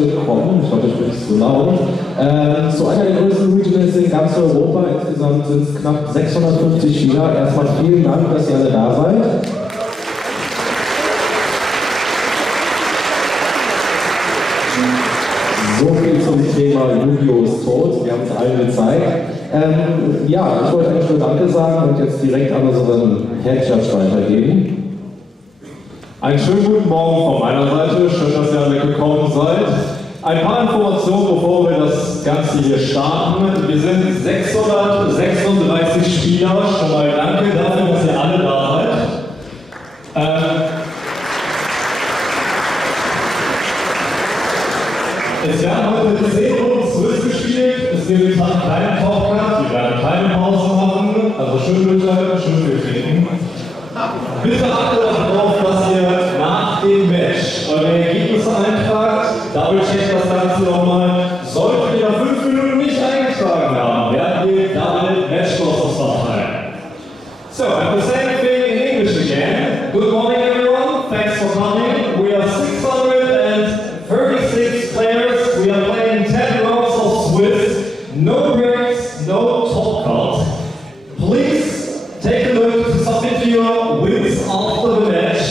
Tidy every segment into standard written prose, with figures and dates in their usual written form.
willkommen, ich hoffe, ich bin nicht so laut, zu einer der größten Regionals in ganz Europa. Insgesamt sind es knapp 650 Spieler. Erstmal vielen Dank, dass ihr alle da seid. So viel zum Thema Yu-Gi-Oh! Ist tot, wir haben es allen gezeigt. Ja, ich wollte eigentlich nur Danke sagen und jetzt direkt an unseren Headjudge weitergeben. Einen schönen guten Morgen von meiner Seite, schön, dass ihr alle gekommen seid. Ein paar Informationen, bevor wir das Ganze hier starten. Wir sind 636 Spieler, schon mal danke dafür, dass ihr alle da seid. Es werden heute 10 Runden zurückgespielt, es gibt keinen Talkcast, wir werden keine Pause machen, also schön durchhalten, schön durchtrinken. Bitte achtet darauf, dass ihr nach dem Match eure Ergebnisse eintragt, double-check das Ganze nochmal. Solltet ihr nach 5 Minuten nicht eingetragen haben, werden wir Double Match Losses verteilen. So, and the same thing in English again. Good morning everyone, thanks for coming. We are 636 players, we are playing 10 rounds of Swiss, no breaks, no top cards. Please take a look to submit your wins after the match,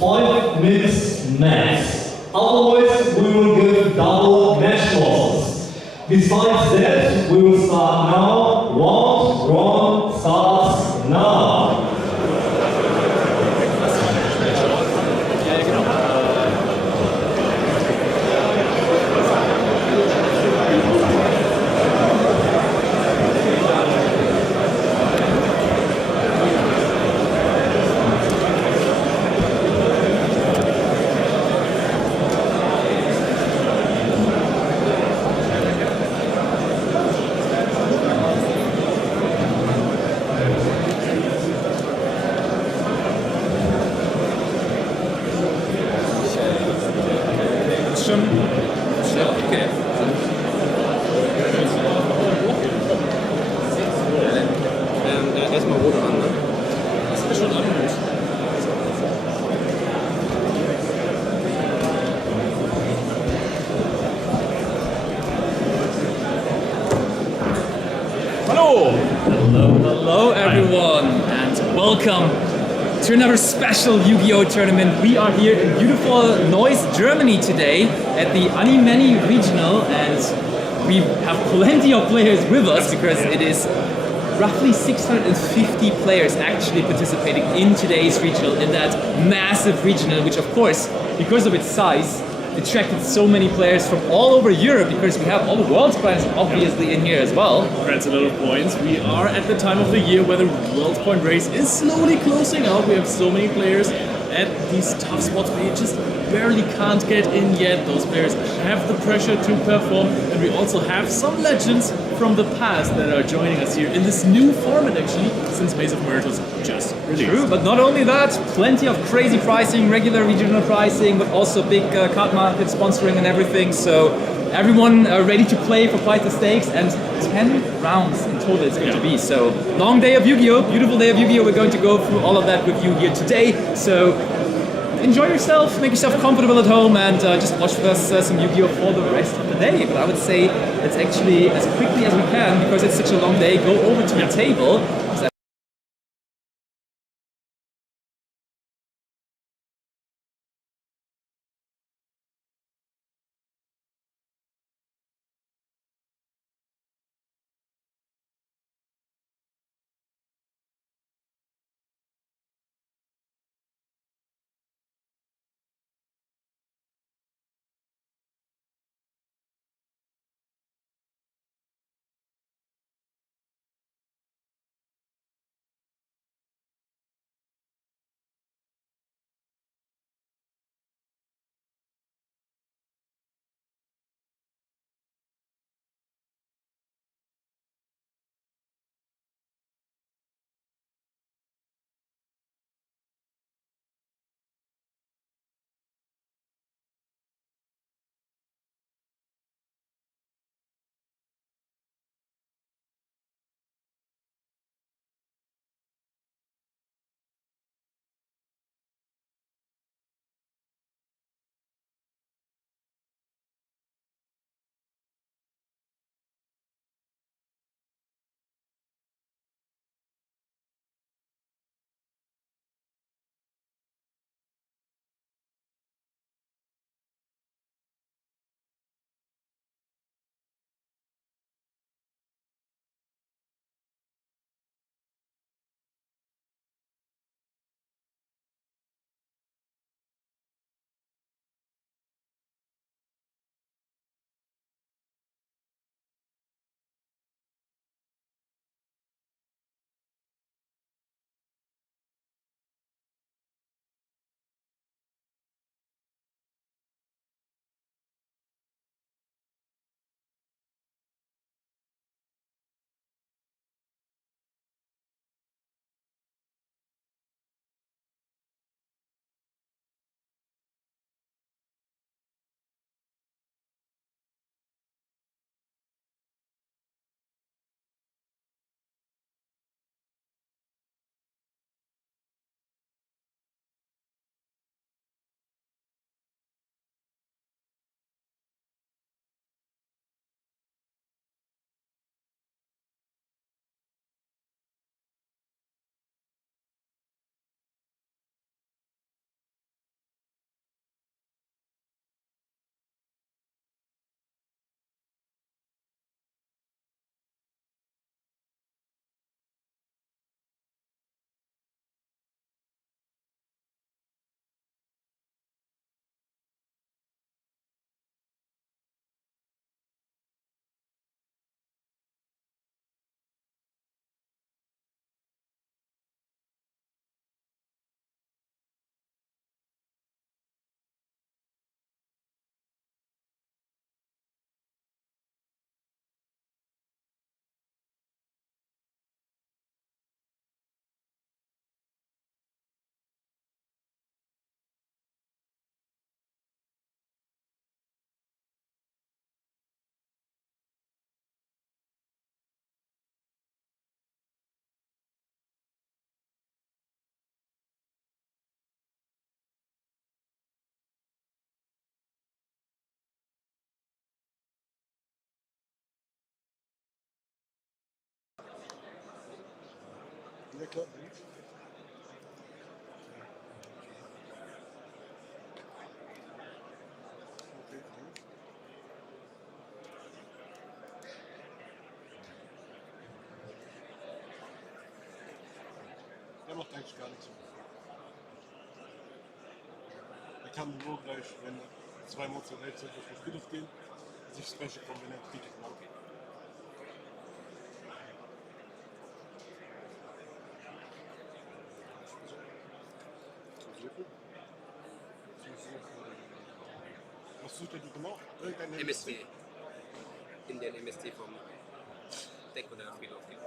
5 minutes max. Otherwise, we will give double match losses. Besides that, we will start now. Round starts now. Okay. Erstmal rot an, ne? Das ist schon an. Hello! Hello everyone and welcome to another special Yu-Gi-Oh! Tournament. We are here in beautiful Neuss, Germany today at the Animany regional, and we have plenty of players with us because it is roughly 650 players actually participating in today's regional, in that massive regional, which of course, because of its size, attracted so many players from all over Europe, because we have all the world's players obviously in here as well. That's a lot of points. We are at the time of the year where the world point race is slowly closing out. We have so many players at these tough spots where you just barely can't get in yet. Those players have the pressure to perform, and we also have some legends from the past that are joining us here in this new format actually, since Maze of Miracles just released. True, but not only that, plenty of crazy pricing, regular regional pricing, but also big card market sponsoring and everything. So everyone ready to play for quite the stakes, and 10 rounds in total it's going to be. So long day of Yu-Gi-Oh! Beautiful day of Yu-Gi-Oh! We're going to go through all of that with you here today. So enjoy yourself, make yourself comfortable at home, and just watch with us some Yu-Gi-Oh! For the rest of the day. But I would say let's actually, as quickly as we can, because it's such a long day, go over to the table. Wecker. Der macht eigentlich gar nichts. Er kann nur gleich, wenn 2 Monster gleichzeitig auf den Friedhof gehen, sich Special kommen, wenn er Krieg macht. Was sucht er genau? Irgendein MST. In den MST vom Deck oder Friedhof geht.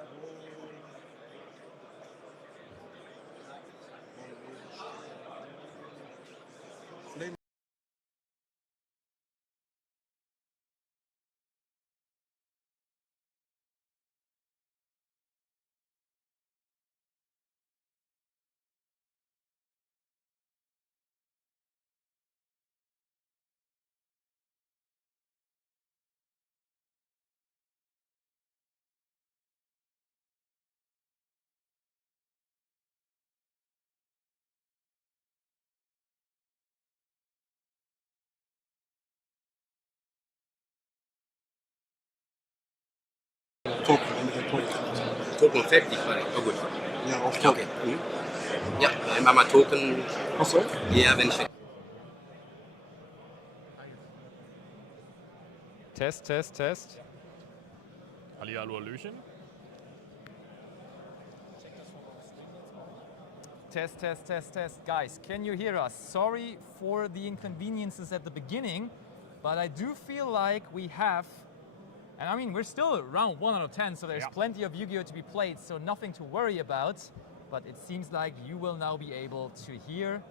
Token, damit der Token. Token fertig, meine ich. Oh gut. Ja, auf Token. Okay. Mhm. Ja, einmal mal Token. Achso. Ja, wenn ich. Test, Test, Test. Hallihallo, Hallöchen. Test, test, test, test. Guys, can you hear us? Sorry for the inconveniences at the beginning, but I do feel like we have, and I mean, we're still around 1 out of 10, so there's plenty of Yu-Gi-Oh! To be played, so nothing to worry about. But it seems like you will now be able to hear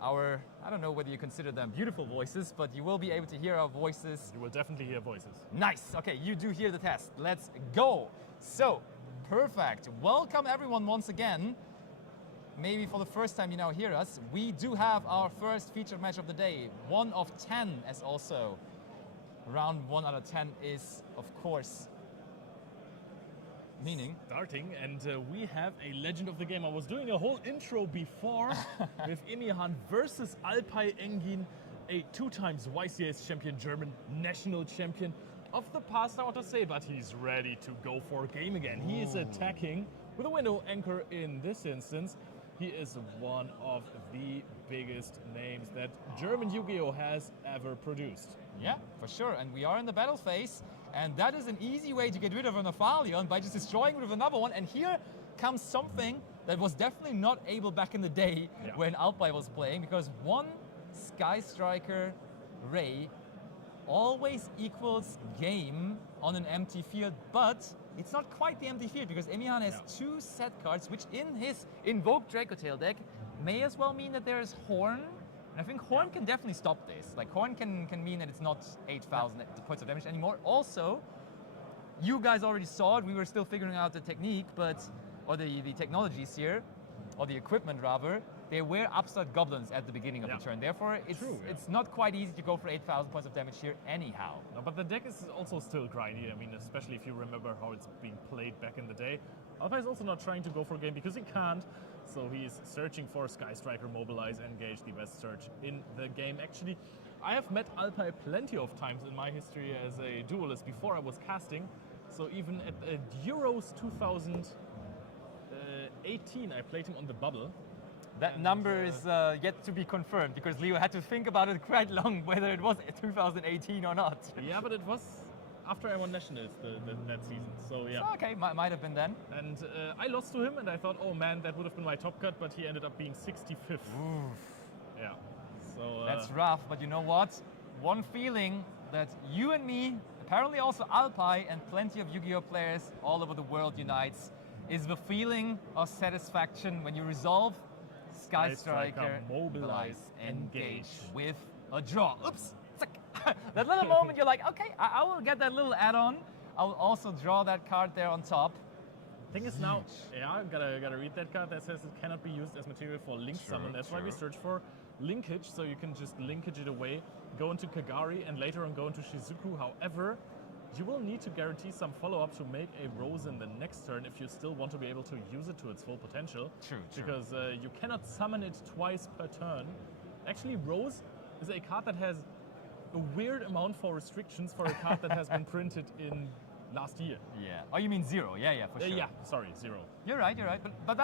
our, I don't know whether you consider them beautiful voices, but you will be able to hear our voices. You will definitely hear voices. Nice. Okay, you do hear the test. Let's go. So, perfect. Welcome everyone once again. Maybe for the first time you now hear us. We do have our first featured match of the day. 1 of 10 as also. Round 1 out of 10 is, of course, meaning Starting, and we have a legend of the game. I was doing a whole intro before with Emihan versus Alpay Engin, a 2 times YCS champion, German national champion of the past, I want to say, but he's ready to go for a game again. He is attacking with a window anchor in this instance. He is one of the biggest names that German Yu-Gi-Oh! Has ever produced. Yeah, for sure. And we are in the battle phase. And that is an easy way to get rid of an Aphelion by just destroying it with another one. And here comes something that was definitely not able back in the day when Alpay was playing, because 1 Sky Striker Ray always equals game on an empty field, but it's not quite the empty field because Emihan has 2 set cards, which in his Invoke Dracotail deck may as well mean that there's Horn. And I think Horn can definitely stop this. Like, Horn can mean that it's not 8,000 points of damage anymore. Also, you guys already saw it. We were still figuring out the technique, but, or the technologies here, or the equipment rather. They were upstart goblins at the beginning of the turn. Therefore, it's not quite easy to go for 8,000 points of damage here anyhow. No, but the deck is also still grindy. I mean, especially if you remember how it's being played back in the day. Alpay is also not trying to go for a game because he can't. So he's searching for Sky Striker, Mobilize, Engage, the best search in the game. Actually, I have met Alpay plenty of times in my history as a duelist before I was casting. So even at Euros 2018, I played him on the bubble. That number is yet to be confirmed because Leo had to think about it quite long whether it was 2018 or not. Yeah, but it was after I won Nationals that season, so yeah. So, okay, might have been then. And I lost to him and I thought, oh man, that would have been my top cut, but he ended up being 65th. Oof. Yeah, so... That's rough, but you know what? One feeling that you and me, apparently also Alpay and plenty of Yu-Gi-Oh! Players all over the world unites, is the feeling of satisfaction when you resolve Sky Striker, Mobilize, Engage with a draw. Oops! That little moment you're like, okay, I will get that little add-on. I will also draw that card there on top. Thing is now, gotta read that card that says it cannot be used as material for link summon. That's why we search for linkage, so you can just linkage it away, go into Kagari, and later on go into Shizuku. However, you will need to guarantee some follow-up to make a Rose in the next turn if you still want to be able to use it to its full potential. True. Because you cannot summon it twice per turn. Actually, Rose is a card that has a weird amount for restrictions for a card that has been printed in last year. Yeah. Oh, you mean 0? Yeah, for sure. Yeah, sorry, 0. You're right. But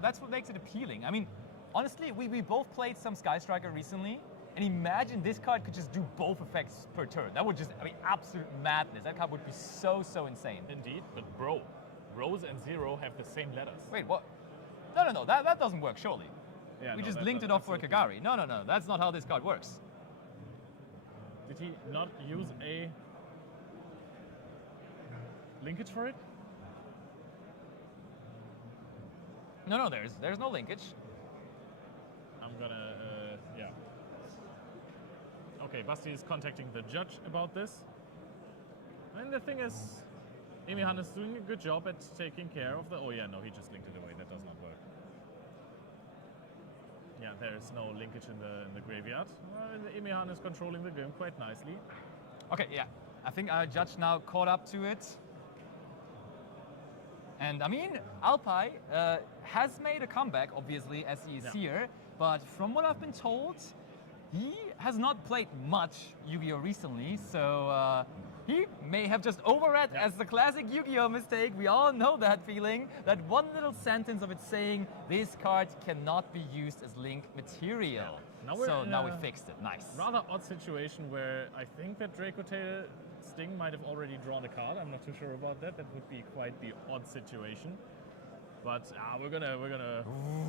that's what makes it appealing. I mean, honestly, we both played some Sky Striker recently, and imagine this card could just do both effects per turn. That would just, absolute madness. That card would be so insane. Indeed, but bro, Rose and 0 have the same letters. Wait, what? No, that doesn't work, surely. Yeah, we just linked it off for a Kagari. No, that's not how this card works. Did he not use a linkage for it? No, there's no linkage. I'm gonna, yeah. Okay, Basti is contacting the judge about this. And the thing is, Emihan is doing a good job at taking care of the... Oh yeah, no, he just linked it away. That does not work. Yeah, there is no linkage in the graveyard. Emihan is controlling the game quite nicely. Okay, yeah. I think our judge now caught up to it. And I mean, Alpai has made a comeback, obviously, as he is here. But from what I've been told, he has not played much Yu-Gi-Oh! Recently. So he may have just overread as the classic Yu-Gi-Oh! Mistake. We all know that feeling. That one little sentence of it saying, this card cannot be used as link material. Yeah. Now we fixed it. Nice. Rather odd situation where I think that Draco Tail Sting might have already drawn a card. I'm not too sure about that. That would be quite the odd situation. But we're gonna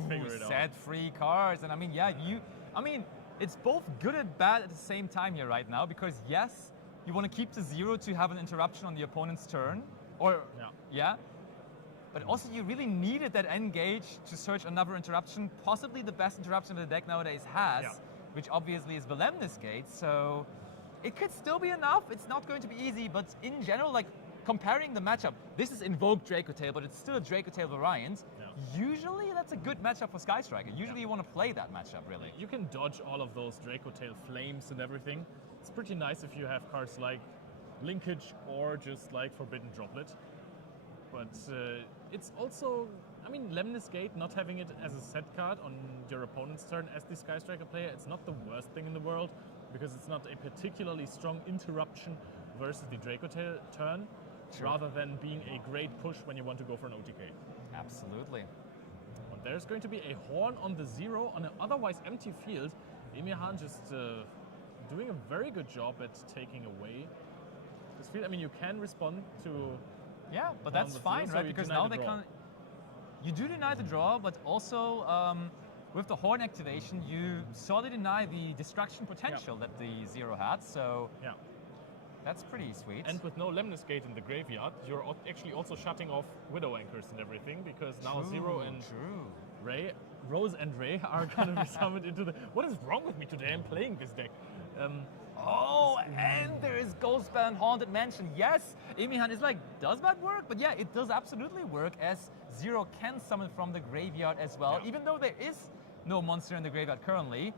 figure it out. Set free cards, and I mean, it's both good and bad at the same time here right now, because yes, you want to keep the 0 to have an interruption on the opponent's turn, but also you really needed that engage to search another interruption, possibly the best interruption the deck nowadays has, which obviously is Belemnis Gate. So it could still be enough. It's not going to be easy, but in general, like comparing the matchup, this is Invoke Draco Tail, but it's still a Draco Tail variant. Yeah. Usually that's a good matchup for Sky Striker. Usually you want to play that matchup, really. You can dodge all of those Draco Tail flames and everything. It's pretty nice if you have cards like Linkage or just like Forbidden Droplet. But it's also, Lemnis Gate, not having it as a set card on your opponent's turn as the Sky Striker player, it's not the worst thing in the world, because it's not a particularly strong interruption versus the Draco Tail turn, rather than being a great push when you want to go for an OTK. Absolutely. But there's going to be a Horn on the 0 on an otherwise empty field. Emihan just doing a very good job at taking away this field. You can respond to... Yeah, but that's fine, right? Because now they can't... You do deny the draw, but also with the Horn activation, you solely deny the distraction potential that the 0 had, so... Yeah. That's pretty sweet. And with no Lemnis Gate in the graveyard, you're actually also shutting off Widow Anchors and everything, because now 0 and Rose and Ray are going to be summoned into the... What is wrong with me today? I'm playing this deck. And there is Ghostspell and Haunted Mansion. Yes, Emihan is like, does that work? But yeah, it does absolutely work, as 0 can summon from the graveyard as well, even though there is no monster in the graveyard currently.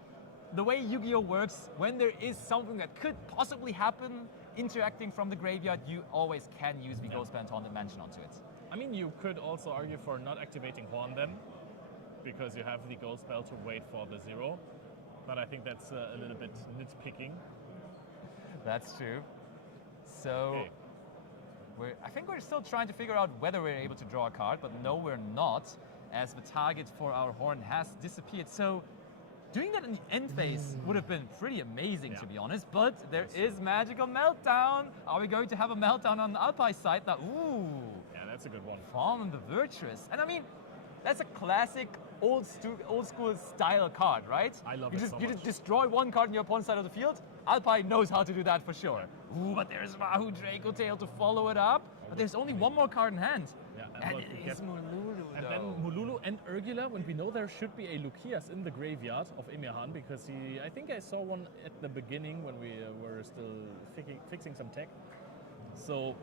The way Yu-Gi-Oh! Works, when there is something that could possibly happen interacting from the graveyard, you always can use the Ghostspell and Haunted Mansion onto it. You could also argue for not activating Horn then, because you have the Ghostspell to wait for the 0. But I think that's a little bit nitpicking. That's true. So, I think we're still trying to figure out whether we're able to draw a card, but no, we're not, as the target for our Horn has disappeared. So, doing that in the end phase would have been pretty amazing, to be honest, but there is Magical Meltdown. Are we going to have a Meltdown on the Alpine side? Yeah, that's a good one. Fawn the Virtuous. And that's a classic old school style card, right? I love it so much. You just destroy one card on your opponent's side of the field. Alpine knows how to do that for sure. But there's Rahu Draco Tail to follow it up. But there's only one more card in hand. Yeah, and it is Mululu. And then Mululu and Urgula, when we know there should be a Lucias in the graveyard of Emihan, because I think I saw one at the beginning when we were still fixing some tech. So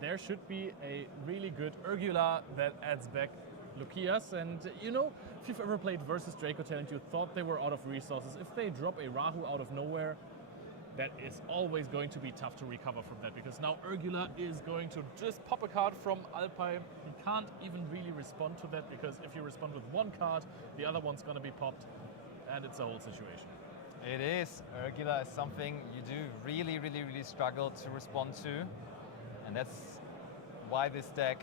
there should be a really good Urgula that adds back Lucias. And if you've ever played versus Draco Tail and you thought they were out of resources, if they drop a Rahu out of nowhere, that is always going to be tough to recover from that, because now Urgula is going to just pop a card from Alpine. He can't even really respond to that, because if you respond with one card, the other one's going to be popped, and it's a whole situation. It is. Urgula is something you do really struggle to respond to, and that's why this deck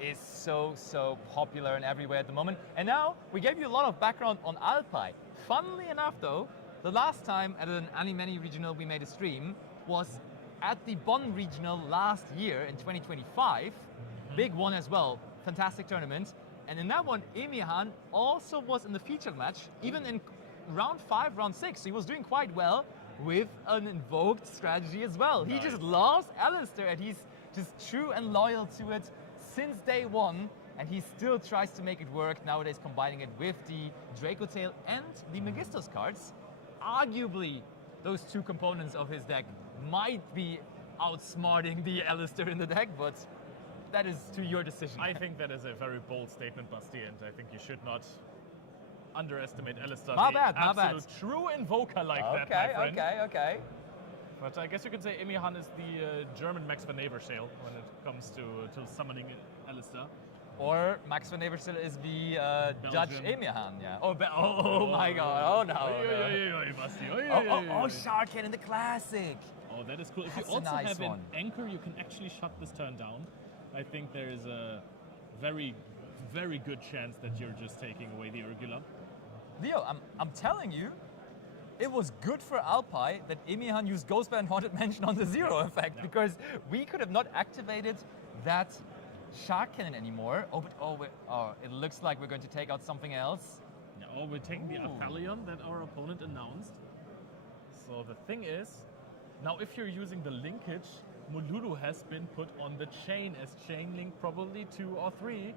is so popular and everywhere at the moment. And now we gave you a lot of background on Alpine. Funnily enough though, the last time at an Animany regional we made a stream was at the Bonn regional last year in 2025. Big one as well, fantastic tournament. And in that one, Emihan also was in the featured match, even in round 5, round 6. He was doing quite well with an invoked strategy as well. He just loves Alistair, and he's just true and loyal to it since day one, and he still tries to make it work nowadays, combining it with the Draco Tail and the Megistos cards. Arguably, those two components of his deck might be outsmarting the Alistair in the deck, but that is to your decision. I think that is a very bold statement, Basti, and I think you should not underestimate Alistair. My bad. Absolute true invoker like that, my friend. Okay. But I guess you could say Emihan is the German Max van Evershael when it comes to summoning Alistair. Or Max van Evershael is the Judge Emihan, yeah. Oh my god, oh no. Basti. Shark Cannon, the classic. Oh, that is cool. If you That's a also nice have one. an anchor, you can actually shut this turn down. I think there is a very good chance that you're just taking away the Urgula. Leo, I'm telling you, it was good for Alpai that Emihan used Ghostbite and Haunted Mansion on the zero effect, because we could have not activated that Shark Cannon anymore. It looks like we're going to take out something else. Oh, we're taking the Athalion that our opponent announced. So the thing is, now if you're using the linkage, Mululu has been put on the chain as chain link probably 2 or 3,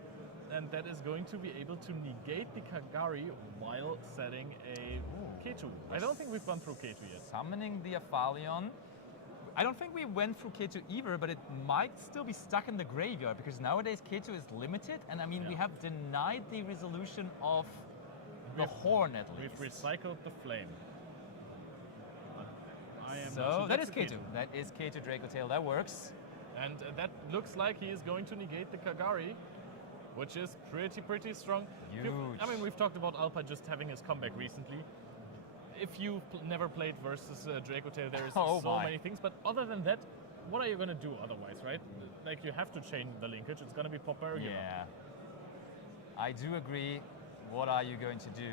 and that is going to be able to negate the Kagari while setting a K2. I don't think we've gone through K2 yet. Summoning the Athalion. I don't think we went through K2 either, but it might still be stuck in the graveyard, because nowadays K2 is limited, and I mean, we have denied the resolution of the Horn at least. We've recycled the Flame. So that is K2. That is K2 Draco Tail. That works. And that looks like he is going to negate the Kagari, which is pretty strong. Huge. I mean, we've talked about Alpa just having his comeback recently. If you've never played versus Draco Tail, there is many things. But other than that, what are you going to do otherwise, right? Like, you have to chain the linkage. It's going to be Pop Urgula. Yeah. I do agree. What are you going to do?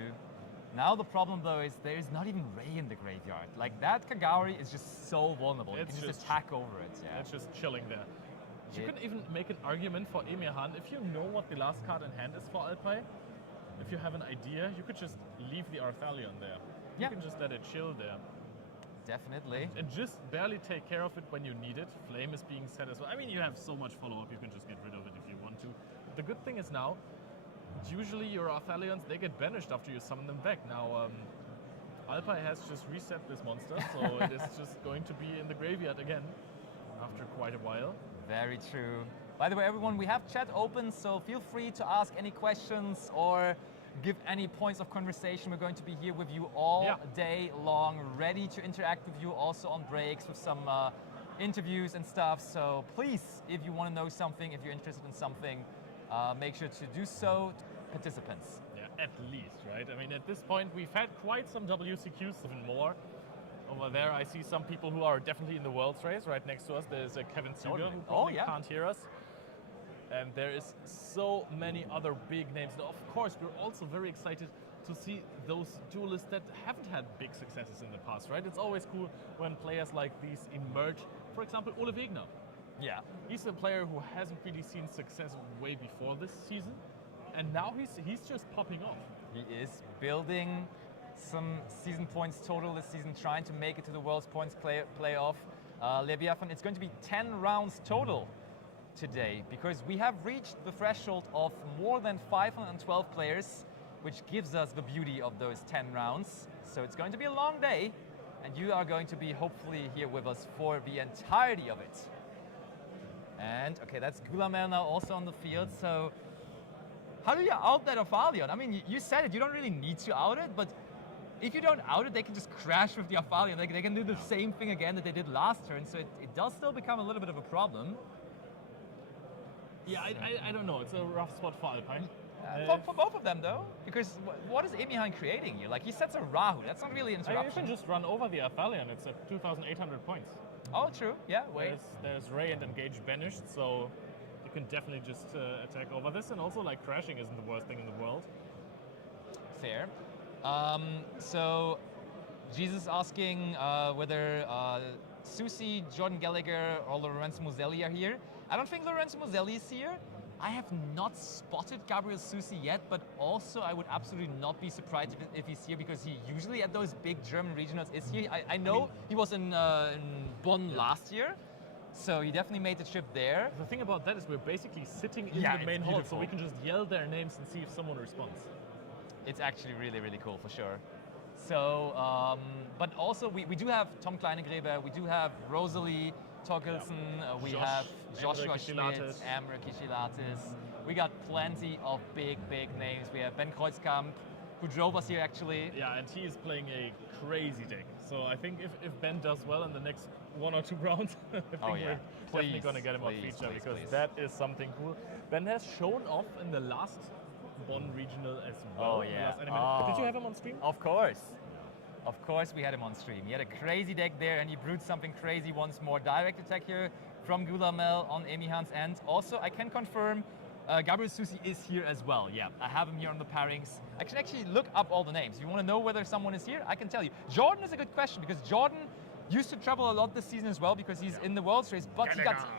Now the problem though is there is not even Ray in the graveyard. Like, that Kagari is just so vulnerable. You can just attack over it. Yeah. It's just chilling there. You could even make an argument for Emihan. If you know what the last card in hand is for Alpai, if you have an idea, you could just leave the Arthalion there. You can just let it chill there. Definitely. And just barely take care of it when you need it. Flame is being set as well. I mean, you have so much follow-up, you can just get rid of it if you want to. The good thing is now, usually your Arthalions, they get banished after you summon them back. Now, Alpai has just reset this monster, so it is just going to be in the graveyard again after quite a while. Very true. By the way, everyone, we have chat open, so feel free to ask any questions or give any points of conversation. We're going to be here with you all day long, ready to interact with you, also on breaks with some interviews and stuff. So please, if you want to know something, if you're interested in something, make sure to do so. Participants. Yeah, at least, right? I mean, at this point, we've had quite some WCQs, even more. Over there, I see some people who are definitely in the World's Race. Right next to us, there's a Kevin Zuger who probably can't hear us. And there is so many other big names. And of course, we're also very excited to see those duelists that haven't had big successes in the past, right? It's always cool when players like these emerge. For example, Ole Wegner. Yeah. He's a player who hasn't really seen success way before this season. And now he's just popping off. He is building some season points total this season, trying to make it to the World's Points playoff. Leviathan, it's going to be 10 rounds total today, because we have reached the threshold of more than 512 players, which gives us the beauty of those 10 rounds. So it's going to be a long day, and you are going to be hopefully here with us for the entirety of it. And okay, that's Gulamel now also on the field. So how do you out that Aphalion? I mean, you said it, you don't really need to out it, but if you don't out it, they can just crash with the Aphelion. They can do the same thing again that they did last turn, so it does still become a little bit of a problem. Yeah, I don't know. It's a rough spot for Alpine. For both of them, though, because what is Emihan creating here? Like, he sets a Rahu. That's not really an I mean, you interruption. can just run over the Aphelion. It's at 2,800 points. Oh, true. Yeah, wait. There's Ray and Engage banished, so you can definitely just attack over this. And also, like, crashing isn't the worst thing in the world. Fair. So, Jesus asking whether Susi, Jordan Gallagher, or Lorenzo Muselli are here. I don't think Lorenzo Muselli is here. I have not spotted Gabriel Susi yet, but also I would absolutely not be surprised if he's here, because he usually at those big German regionals is here. I know he was in Bonn last year, so he definitely made the trip there. The thing about that is we're basically sitting in the main hall, so we can just yell their names and see if someone responds. It's actually really, really cool for sure. So, but also we do have Tom Kleinegräber, we do have Rosalie Torkelsen, we have Joshua Schmidt, Emre Kishilatis. We got plenty of big names. We have Ben Kreuzkamp, who drove us here actually. Yeah, and he is playing a crazy deck. So I think if Ben does well in the next 1 or 2 rounds, I think we're definitely going to get him on feature, because that is something cool. Ben has shown off in the last Bonn regional as well. Oh yeah. Did you have him on stream? Of course. Of course we had him on stream. He had a crazy deck there and he brewed something crazy once more. Direct attack here from Gulamel on Emihan's end. Also, I can confirm Gabriel Susi is here as well. Yeah, I have him here on the pairings. I can actually look up all the names. If you want to know whether someone is here, I can tell you. Jordan is a good question, because Jordan used to travel a lot this season as well, because he's in the World's Race, but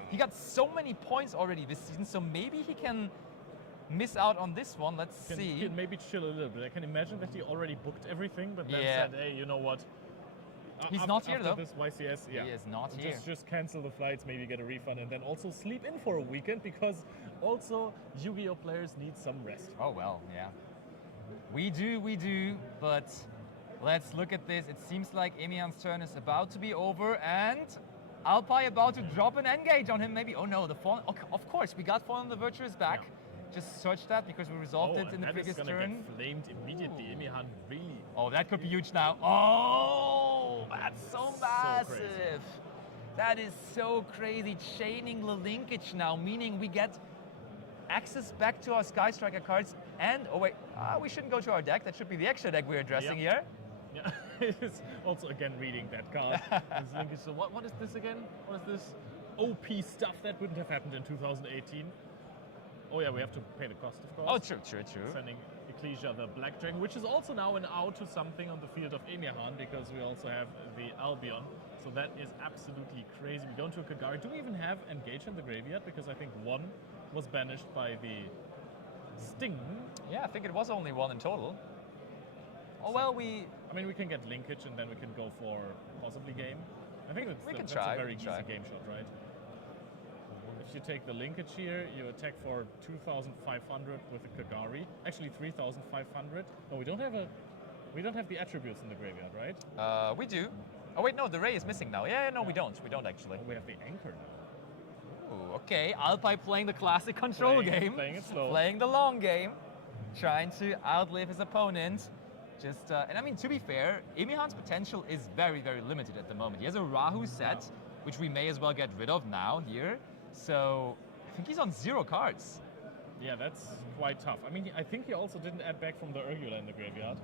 he got so many points already this season, so maybe he can miss out on this one. Let's see. He can maybe chill a little bit. I can imagine that he already booked everything, but then said, hey, you know what? He's not here though. This YCS, He is not here. Just cancel the flights, maybe get a refund, and then also sleep in for a weekend, because also Yu-Gi-Oh players need some rest. Oh well, yeah. We do, but let's look at this. It seems like Emihan's turn is about to be over, and Alpai about to drop an engage on him, maybe. Oh no, the Fallen. Of course, we got Fallen the Virtuous back. Yeah. Just search that, because we resolved it in the previous turn. Get flamed immediately. Emihan really. Oh, that could be huge now. Oh, that's so massive. That is so crazy. Chaining the linkage now, meaning we get access back to our Sky Striker cards. And, oh wait, we shouldn't go to our deck. That should be the extra deck we're addressing here. Yeah, it's also again reading that card. So what is this again? What is this OP stuff that wouldn't have happened in 2018? Oh yeah, we have to pay the cost, of course. Oh, true. Sending Ecclesia the Black Dragon, which is also now an out to something on the field of Emihan, because we also have the Albion. So that is absolutely crazy. We go into a Kagari. Do we even have Engage in the graveyard? Because I think one was banished by the Sting. Yeah, I think it was only one in total. Oh, well, I mean, we can get linkage and then we can go for possibly game. I think that's try, a very easy game shot, right? If you take the linkage here, you attack for 2,500 with a Kagari. Actually, 3,500. No, we don't have the attributes in the graveyard, right? We do. Oh wait, no, the Ray is missing now. Yeah, no, we don't. We don't actually. We have the Anchor now. Ooh, okay, Alpai playing the classic control game. Playing it slow. Playing the long game. Trying to outlive his opponent. Just, and I mean, to be fair, Emihan's potential is very, very limited at the moment. He has a Rahu set, which we may as well get rid of now here. So I think he's on 0 cards. Yeah, that's quite tough. I mean, I think he also didn't add back from the Urgula in the graveyard.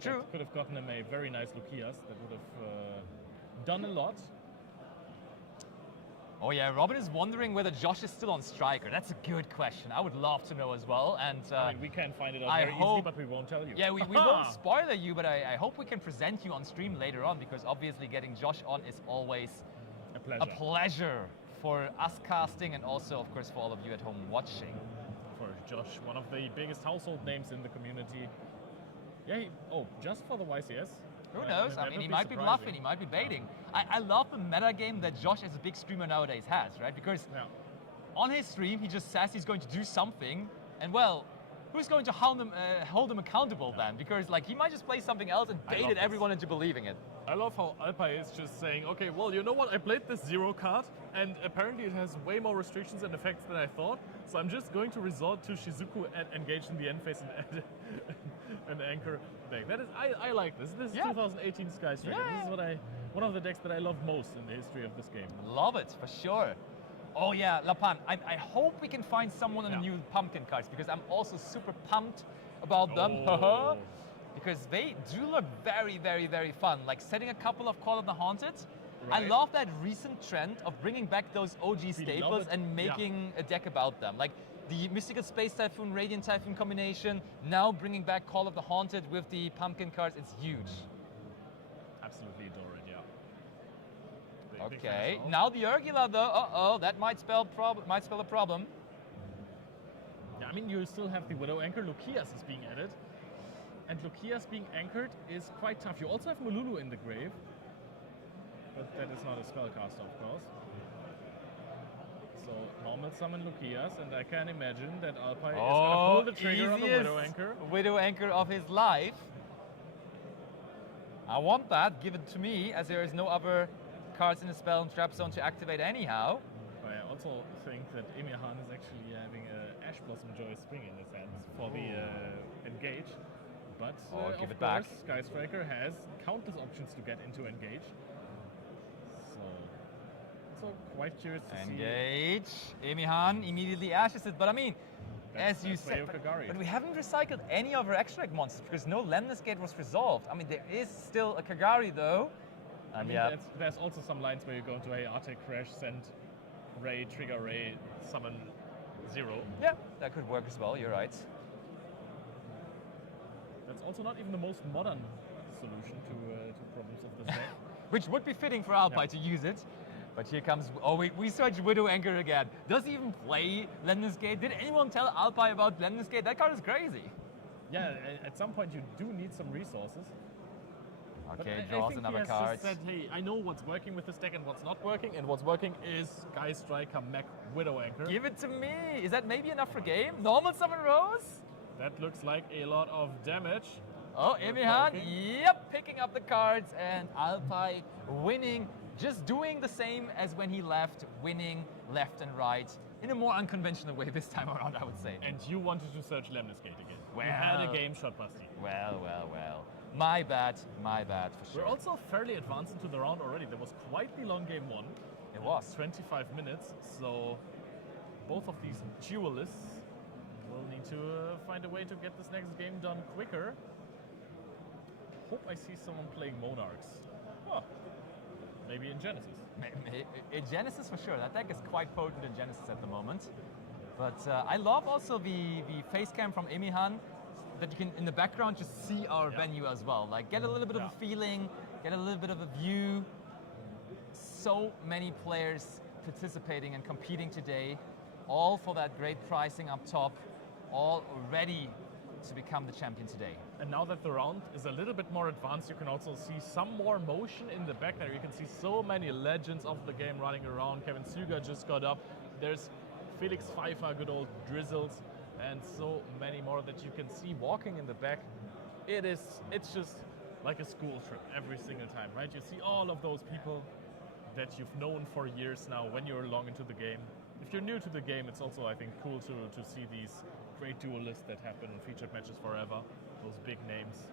True. That could have gotten him a very nice Lucias. That would have done a lot. Oh yeah, Robin is wondering whether Josh is still on Striker. That's a good question. I would love to know as well. And I mean, we can find it out very easily, but we won't tell you. Yeah, we won't spoiler you, but I hope we can present you on stream later on, because obviously getting Josh on is always a pleasure for us casting, and also, of course, for all of you at home watching. For Josh, one of the biggest household names in the community. Yeah, just for the YCS? Who knows? I mean, he might be bluffing, he might be baiting. I love the meta game that Josh, as a big streamer nowadays, has, right? Because on his stream, he just says he's going to do something, and well, who's going to hold him accountable then? Because like he might just play something else and baited everyone into believing it. I love how Alpai is just saying, okay, well, you know what? I played this 0 card, and apparently it has way more restrictions and effects than I thought. So I'm just going to resort to Shizuku and engage in the end phase and an anchor deck. That is, I like this. This is Yeah. 2018 Sky Striker. Yeah. This is one of the decks that I love most in the history of this game. Love it, for sure. Oh yeah, Lapan, I hope we can find someone on the new pumpkin cards, because I'm also super pumped about them. Oh. Because they do look very, very, very fun. Like setting a couple of Call of the Haunted. I Right. love that recent trend of bringing back those OG staples it. and making a deck about them. Like the Mystical Space Typhoon, Radiant Typhoon combination, now bringing back Call of the Haunted with the pumpkin cards, it's huge. Absolutely adore it, yeah. Big fan Okay, as well. now the Urgula though, uh-oh, that might spell a problem. Yeah, I mean, you still have the Widow Anchor. Lucias is being added. And Lucias being anchored is quite tough. You also have Mululu in the grave. But that is not a spellcaster, of course. So, normal summon Lucias, and I can imagine that Alpine is going to pull the trigger on the Widow Anchor. Widow Anchor of his life. I want that, give it to me, as there is no other cards in the spell and trap zone to activate anyhow. But I also think that Emir Han is actually having a Ash Blossom Joy Spring in his hands for the engage. But give of it back. course, Sky Striker has countless options to get into engage. So quite curious to Engage. Emihan immediately ashes it, but I mean, as you that's way said, of Kagari. but we haven't recycled any of our extract monsters because no Lemnis Gate was resolved. I mean, there is still a Kagari though. I mean, there's also some lines where you go into a Arctic Crash, send Ray, trigger Ray, summon 0. Yeah, that could work as well, you're right. That's also not even the most modern solution to problems of this deck. Which would be fitting for Alpine to use it. But here comes, oh wait, we search Widow Anchor again. Does he even play Lemnis Gate? Did anyone tell Alpine about Lemnis Gate? That card is crazy. Yeah, at some point you do need some resources. Okay, I draws think another he has card. just said, hey, I know what's working with this deck and what's not working, and what's working is Sky Striker Mech Widow Anchor. Give it to me. Is that maybe enough for game? Normal summon Rose? That looks like a lot of damage. Oh, Emihan, yep, picking up the cards, and Alpine winning, just doing the same as when he left, winning left and right in a more unconventional way this time around, I would say. And you wanted to search Lemnis Gate again. Well, you had a game shot, Basti. Well. My bad for sure. We're also fairly advanced into the round already. There was quite the long game one. It was. 25 minutes, so both of these duelists will need to find a way to get this next game done quicker. Hope I see someone playing Monarchs. Oh, maybe in Genesis. In Genesis for sure. That deck is quite potent in Genesis at the moment. But I love also the face cam from Emihan, that you can in the background just see our venue as well. Like get a little bit of a feeling, get a little bit of a view. So many players participating and competing today, all for that great pricing up top, all ready to become the champion today. And now that the round is a little bit more advanced, you can also see some more motion in the back there. You can see so many legends of the game running around. Kevin Suga just got up. There's Felix Pfeiffer, good old Drizzles, and so many more that you can see walking in the back. It's just like a school trip every single time, right? You see all of those people that you've known for years now when you're long into the game. If you're new to the game, it's also, I think, cool to see these great duelists that have been in featured matches forever, those big names.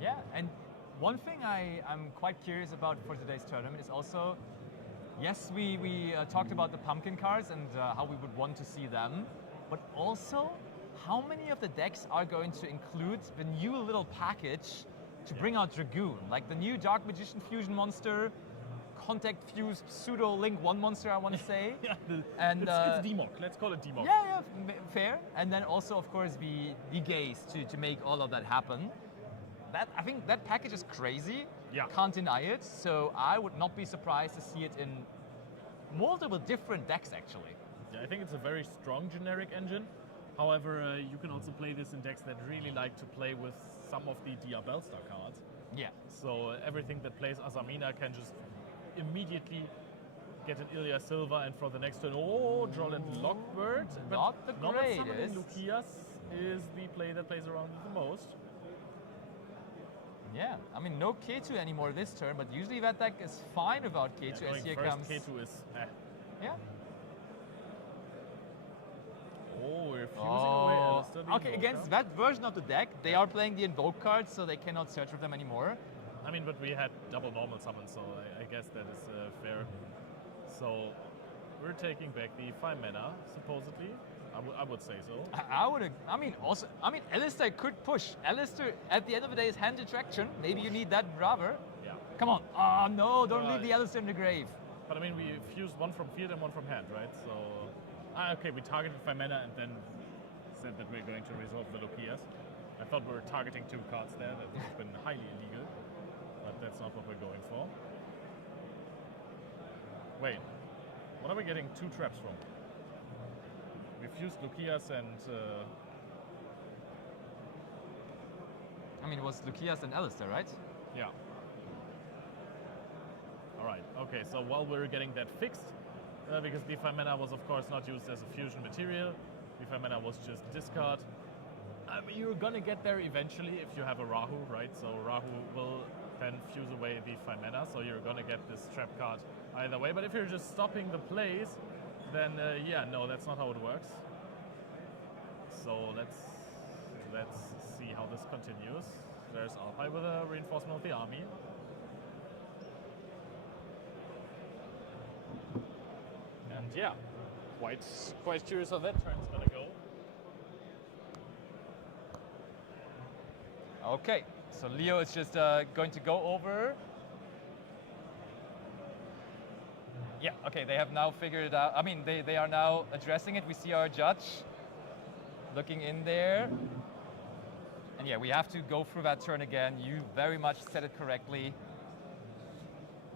Yeah, and one thing I'm quite curious about for today's tournament is also, yes, we talked about the pumpkin cards and how we would want to see them, but also how many of the decks are going to include the new little package to bring out Dragoon, like the new Dark Magician Fusion monster, Contact Fuse Pseudo Link 1 monster, I want to say. Yeah, and it's Demok. Let's call it Demok. Yeah, fair. And then also, of course, the gaze to make all of that happen. I think that package is crazy. Yeah. Can't deny it. So I would not be surprised to see it in multiple different decks, actually. Yeah, I think it's a very strong generic engine. However, you can also play this in decks that really like to play with some of the Diabellstar cards. Yeah. So everything that plays Azamina can just immediately get an Ilya Silva, and for the next turn, Droll and Lockbird. Not the greatest. Lucias is the play that plays around the most. Yeah, I mean, no K2 anymore this turn, but usually that deck is fine without K2 as here comes. K2 is Yeah. Oh, we're fusing away Alistair. okay, against that version of the deck, they are playing the invoke cards, so they cannot search for them anymore. I mean, but we had double normal summon, so I guess that is fair. So we're taking back the 5 mana, supposedly. I would say so. I mean, Alistair could push. Alistair, at the end of the day, is hand attraction. Maybe you need that braver. Yeah. Come on. Oh no, don't leave the Alistair in the grave. But I mean, we fused one from field and one from hand, right? So, okay, we targeted 5 mana and then said that we're going to resolve the Lukias. I thought we were targeting 2 cards there. That would have been highly illegal. But that's not what we're going for. Wait, what are we getting 2 traps from? We fused Lukias and... I mean, it was Lukias and Alistair, right? Yeah. Alright, okay, so while we're getting that fixed, because the 5 mana was of course not used as a fusion material, the 5 mana was just discard. I mean, you're gonna get there eventually if you have a Rahu, right? So Rahu will then fuse away the 5 mana, so you're gonna get this trap card either way. But if you're just stopping the plays, then yeah, no, that's not how it works. So let's see how this continues. There's Alpai with a reinforcement of the army. And yeah, quite curious how that turn's gonna go. Okay, so Leo is just going to go over. Yeah, okay, they have now figured it out. I mean, they are now addressing it. We see our judge looking in there. And yeah, we have to go through that turn again. You very much said it correctly.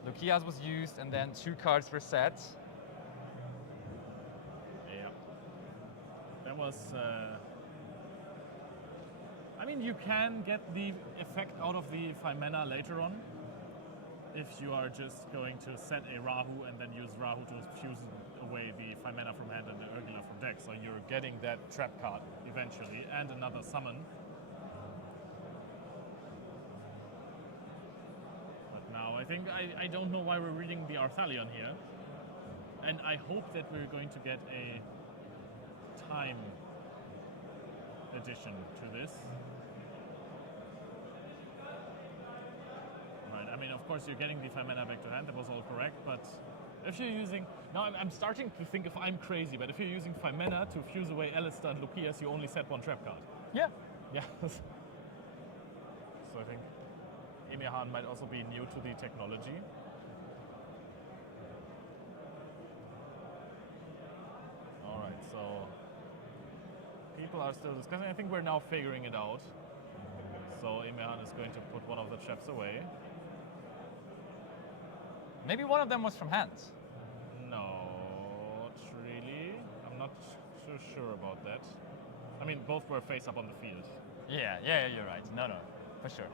Lukias was used and then 2 cards were set. Yeah. That was... I mean, you can get the effect out of the 5 mana later on. If you are just going to set a Rahu and then use Rahu to fuse away the 5 mana from hand and the Urgula from deck. So you're getting that trap card eventually and another summon. But now I think I don't know why we're reading the Arthalion here. And I hope that we're going to get a time addition to this. Right, I mean, of course, you're getting the 5 mana back to hand, that was all correct, but if you're using... Now, I'm starting to think if I'm crazy, but if you're using 5 mana to fuse away Alistair and Lukias, you only set 1 trap card. Yeah. Yeah. So I think Emirhan might also be new to the technology. Alright, so... people are still discussing. I think we're now figuring it out. So Emirhan is going to put one of the traps away. Maybe one of them was from hand. No, not really. I'm not so sure about that. I mean, both were face up on the field. Yeah, you're right. No, for sure.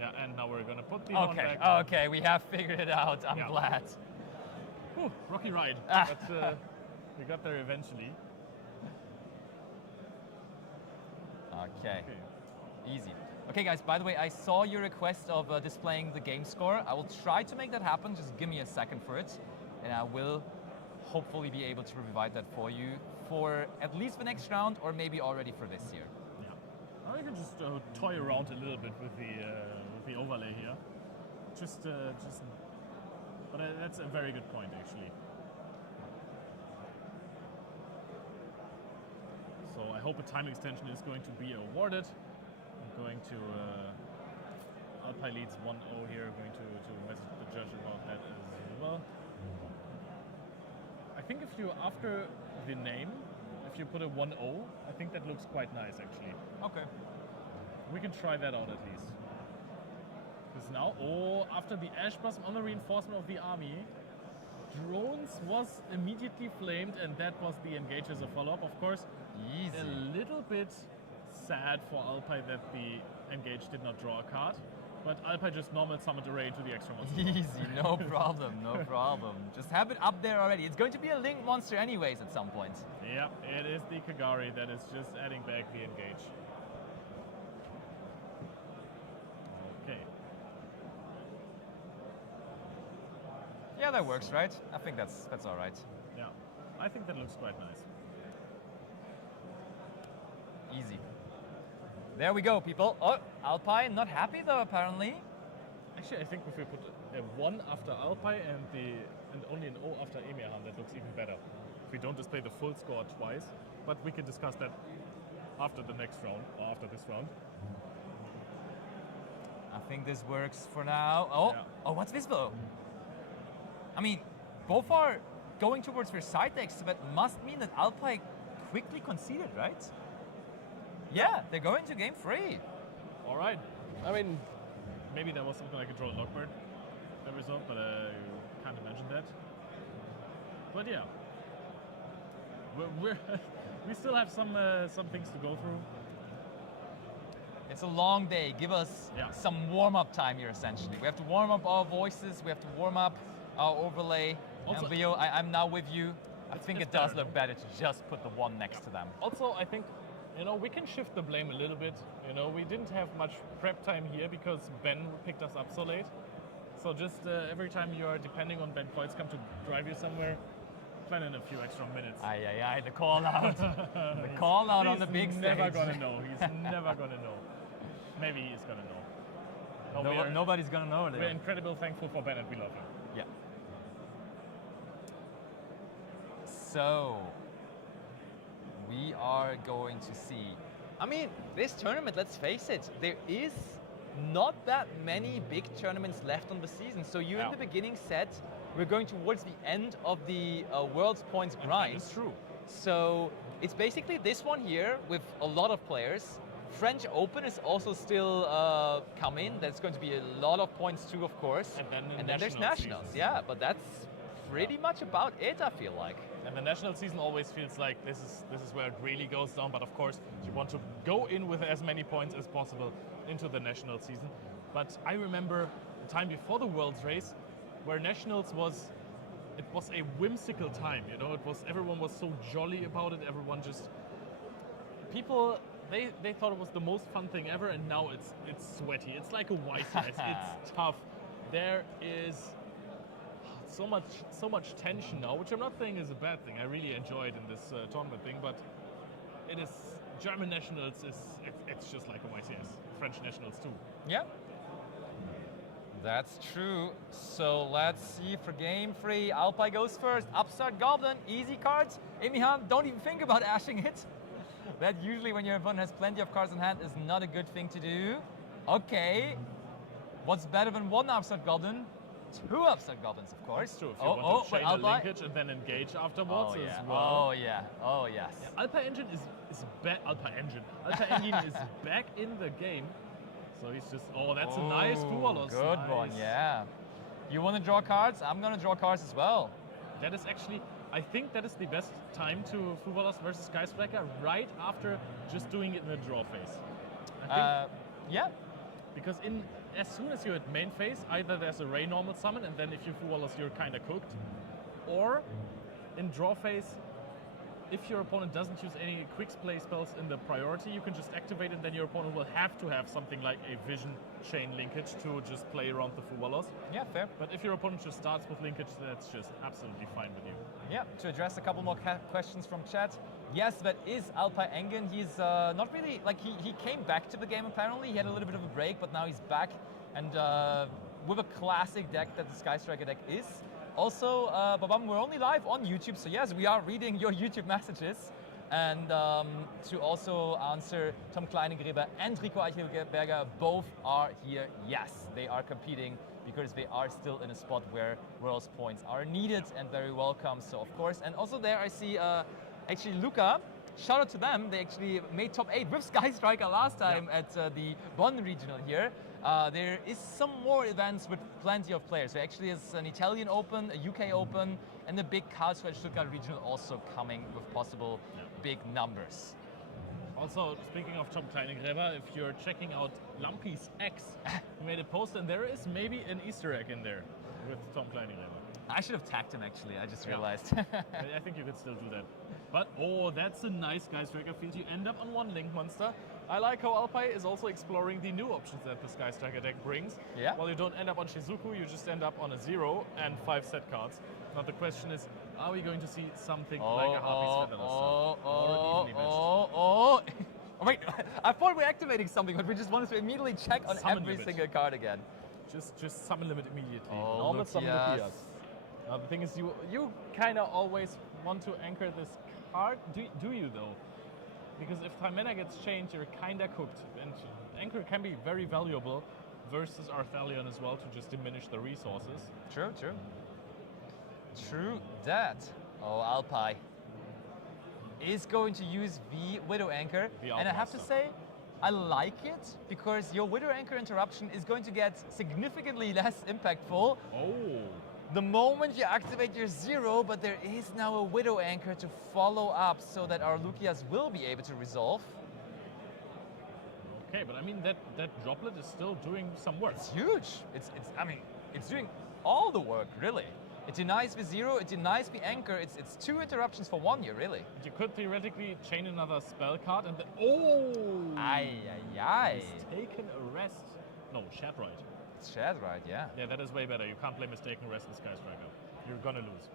Yeah, and now we're gonna put the one back. Okay, we have figured it out. I'm glad. Whew, rocky ride. But we got there eventually. Okay. Easy. Okay, guys, by the way, I saw your request of displaying the game score. I will try to make that happen. Just give me a second for it. And I will hopefully be able to provide that for you for at least the next round or maybe already for this year. Yeah. I can just toy around a little bit with the overlay here. But that's a very good point, actually. So I hope a time extension is going to be awarded. I'm going to Alpai leads 1-0 here. I'm going to message the judge about that as well. I think if you, after the name, if you put a 1-0, I think that looks quite nice, actually. Okay. We can try that out at least. Because now, after the Ash Blossom on the reinforcement of the army, drones was immediately flamed, and that was the engage as a follow-up. Of course, easy. A little bit sad for Alpai that the engage did not draw a card, but Alpai just normal summoned a ray into the extra monster. Easy, no problem, no problem. Just have it up there already. It's going to be a linked monster anyways at some point. Yep, it is the Kagari that is just adding back the engage. Okay. Yeah, that works, right? I think that's all right. Yeah, I think that looks quite nice. Easy. There we go, people. Oh, Alpine not happy though, apparently. Actually, I think if we put a 1 after Alpine and only an O after Emirhan, that looks even better. If we don't display the full score twice, but we can discuss that after the next round, or after this round. I think this works for now. Oh, Yeah. oh, what's Visbo? I mean, both are going towards their side decks, so that must mean that Alpine quickly conceded, right? Yeah, they're going to game 3. All right. I mean, maybe that was something like a draw lockbird, the result, but I can't imagine that. But yeah, we still have some things to go through. It's a long day. Give us some warm-up time here, essentially. We have to warm up our voices. We have to warm up our overlay. Also, and Leo, I'm now with you. I think it does better, look better to just put the 1 next to them. Also, I think, we can shift the blame a little bit. We didn't have much prep time here because Ben picked us up so late. So just every time you are depending on Ben Kreuzkamp to drive you somewhere, plan in a few extra minutes. Aye, the call out. The call out on the big He's stage. never gonna know. He's never gonna know. Maybe he's gonna know. No, Nobody's gonna know. Leo. We're incredibly thankful for Ben and we love him. Yeah. So, we are going to see. I mean, this tournament, let's face it, there is not that many big tournaments left on the season. So you in the beginning said we're going towards the end of the World's Points grind. That is true. So it's basically this one here with a lot of players. French Open is also still coming. That's going to be a lot of points too, of course. And then there's nationals. seasons. Yeah, but that's pretty much about it, I feel like. And the national season always feels like this is where it really goes down. But of course, you want to go in with as many points as possible into the national season. But I remember the time before the Worlds race, where nationals was a whimsical time. Everyone was so jolly about it. Everyone just people. They thought it was the most fun thing ever, and now it's sweaty. It's like a white mess. It's tough. There is so much tension now, which I'm not saying is a bad thing. I really enjoy it in this tournament thing, but it is German nationals. It's just like a YCS. French nationals too. Yeah. That's true. So let's see for game 3. Alpine goes first. Upstart Goblin, easy cards. Emirhan, don't even think about ashing it. That usually when your opponent has plenty of cards in hand is not a good thing to do. Okay. What's better than 1 Upstart Goblin? 2 Upstart Goblins, of course. That's true. If you want to chain a linkage and then engage afterwards as well. Oh yeah. Oh yes. Yeah, Alpha Engine is back. Alpha Engine is back in the game. So he's just. Oh, that's a nice Fuvalos. Good nice. one. Yeah. You want to draw cards? I'm gonna draw cards as well. That is actually. I think that is the best time to Fuvalos versus Sky Striker, right after just doing it in the draw phase. I think, yeah. Because as soon as you're at main phase, either there's a Ray normal summon, and then if you Fuvalos, you're kind of cooked. Or in draw phase, if your opponent doesn't use any quick play spells in the priority, you can just activate it, then your opponent will have to have something like a Vision Chain linkage to just play around the Fuvalos. Yeah, fair. But if your opponent just starts with linkage, that's just absolutely fine with you. Yeah, to address a couple more questions from chat. Yes, that is Alpine Engen. He's not really, like he came back to the game apparently. He had a little bit of a break, but now he's back. And with a classic deck that the Sky Striker deck is. Also, Babam, we're only live on YouTube, so yes, we are reading your YouTube messages. And to also answer, Tom Kleinegräber and Rico Eichelberger both are here. Yes, they are competing because they are still in a spot where World's points are needed and very welcome. So of course, and also there I see actually Luca. Shout out to them. They actually made top 8 with Sky Striker last time at the Bonn regional here. There is some more events with plenty of players. There actually is an Italian Open, a UK Open, and the big Karlsruhe Stuttgart regional also coming with possible big numbers. Also, speaking of Tom Kleinegräber, if you're checking out Lumpy's X, he made a post and there is maybe an Easter egg in there with Tom Kleinegräber. I should have tagged him actually, I just realized. I think you could still do that. But, oh, that's a nice Sky Striker field. You end up on 1 Link Monster. I like how Alpine is also exploring the new options that the Sky Striker deck brings. Yeah. While you don't end up on Shizuku, you just end up on a 0 and 5 set cards. Now the question is, are we going to see something like a Harpy's Featherless or evenly matched? Oh, wait, I thought we were activating something, but we just wanted to immediately check on Summon every limit. single card again. Just summon limit immediately. Oh, Normal summon Lukias. Lukias. Now the thing is, you kind of always want to anchor this card. Do you though? Because if time mana gets changed, you're kind of cooked. And anchor can be very valuable versus Arthalion as well to just diminish the resources. True. True that. Oh, Alpi is going to use the Widow Anchor. And I have to say, I like it because your Widow Anchor interruption is going to get significantly less impactful. Oh. The moment you activate your 0, but there is now a Widow Anchor to follow up so that our Lukias will be able to resolve. Okay, but I mean that droplet is still doing some work. It's huge. It's doing all the work, really. It denies the 0, it denies the anchor. It's 2 interruptions for 1 here, really. You could theoretically chain another spell card and then He's taken a rest. No, Shatrite. It's shared, right? Yeah. Yeah, that is way better. You can't play mistaken rest in Sky Striker. You're gonna lose.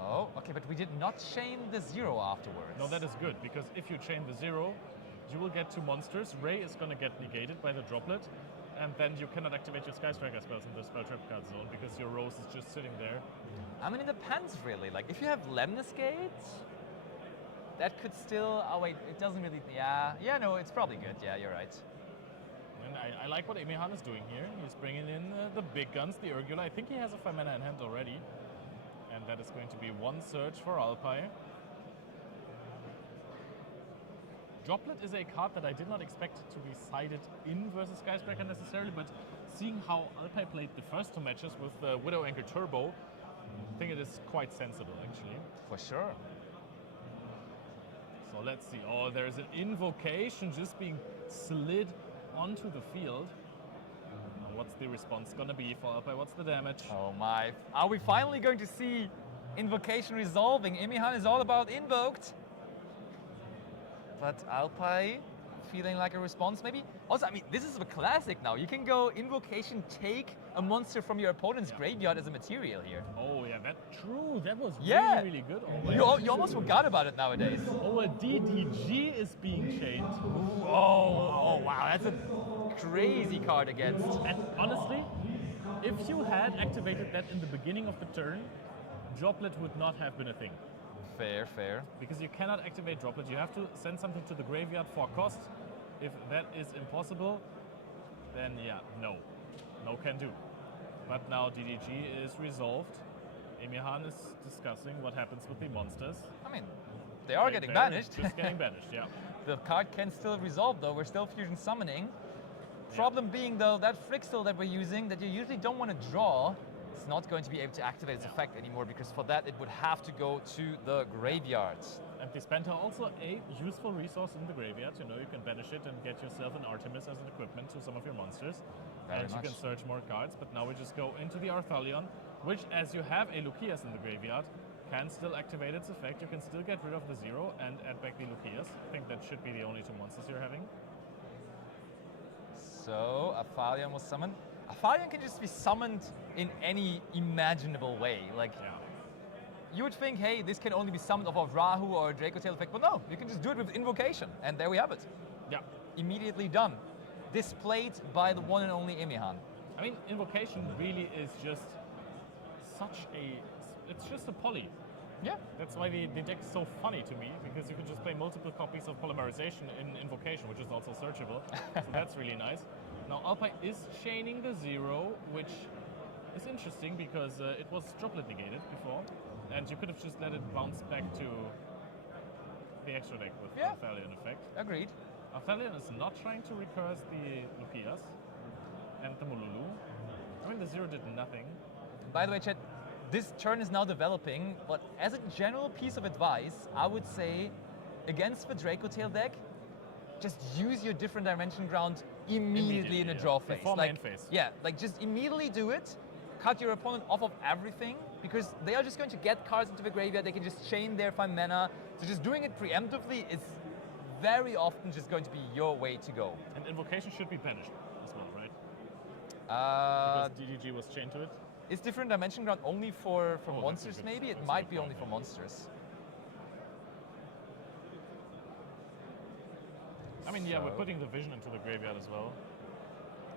Oh, okay, but we did not chain the 0 afterwards. No, that is good, because if you chain the 0, you will get 2 monsters. Ray is gonna get negated by the droplet, and then you cannot activate your Sky Striker spells in the spell trap card zone because your Rose is just sitting there. I mean, it depends, really. Like, if you have Lemnis Gate, that could still... Oh, wait, it doesn't really... Yeah, no, it's probably good. Yeah, you're right. And I like what Emihan is doing here. He's bringing in the big guns, the Urgula. I think he has a 5 mana in hand already. And that is going to be 1 search for Alpi. Droplet is a card that I did not expect to be sided in versus Skyscraper necessarily, but seeing how Alpi played the first 2 matches with the Widow Anchor Turbo, I think it is quite sensible, actually. For sure. So let's see. Oh, there's an invocation just being slid onto the field. Now, what's the response gonna be for Alpi? What's the damage? Oh my. Are we finally going to see invocation resolving? Emihan is all about invoked. But Alpi feeling like a response maybe? Also, I mean, this is a classic now. You can go invocation, take a monster from your opponent's graveyard as a material here. Oh yeah, true. That was really good. You almost forgot about it nowadays. Oh, a DDG is being chained. Oh wow, that's a crazy card against. And honestly, if you had activated that in the beginning of the turn, Droplet would not have been a thing. Fair. Because you cannot activate Droplet. You have to send something to the graveyard for cost. If that is impossible, then yeah, no can do. But now DDG is resolved. Emihan is discussing what happens with the monsters. I mean, they are getting banished. Just getting banished, yeah. The card can still resolve though. We're still fusion summoning. Problem being though, that Frixel that we're using, that you usually don't want to draw, it's not going to be able to activate its effect anymore, because for that it would have to go to the graveyard. And Dispenser also a useful resource in the graveyard. You know, you can banish it and get yourself an Artemis as an equipment to some of your monsters. And you can search more cards, but now we just go into the Arthalion, which, as you have a Lukias in the graveyard, can still activate its effect. You can still get rid of the 0 and add back the Lukias. I think that should be the only 2 monsters you're having. So, Arthalion was summoned. Arthalion can just be summoned in any imaginable way. Like, you would think, hey, this can only be summoned off of Rahu or Draco Tail effect, but no, you can just do it with invocation, and there we have it. Yeah. Immediately done. Displayed by the one and only Emihan. I mean, invocation really is just it's just a poly. Yeah. That's why the deck is so funny to me, because you can just play multiple copies of Polymerization in Invocation, which is also searchable. So that's really nice. Now Alpi is chaining the 0, which is interesting because it was droplet negated before, and you could have just let it bounce back to the extra deck with Arthalion effect. Agreed. Arthalion is not trying to recurse the Lukias and the Mululu. I mean, the 0 did nothing. By the way, chat, this turn is now developing, but as a general piece of advice, I would say against the Draco Tail deck, just use your different dimension ground immediately in a draw phase. Before main phase. Yeah, like just immediately do it, cut your opponent off of everything, because they are just going to get cards into the graveyard, they can just chain their 5 mana, so just doing it preemptively is very often just going to be your way to go. And Invocation should be banished as well, right? Because DDG was chained to it? Is different dimension ground only for monsters maybe? It might be only for monsters. I mean, yeah, we're putting the vision into the graveyard as well.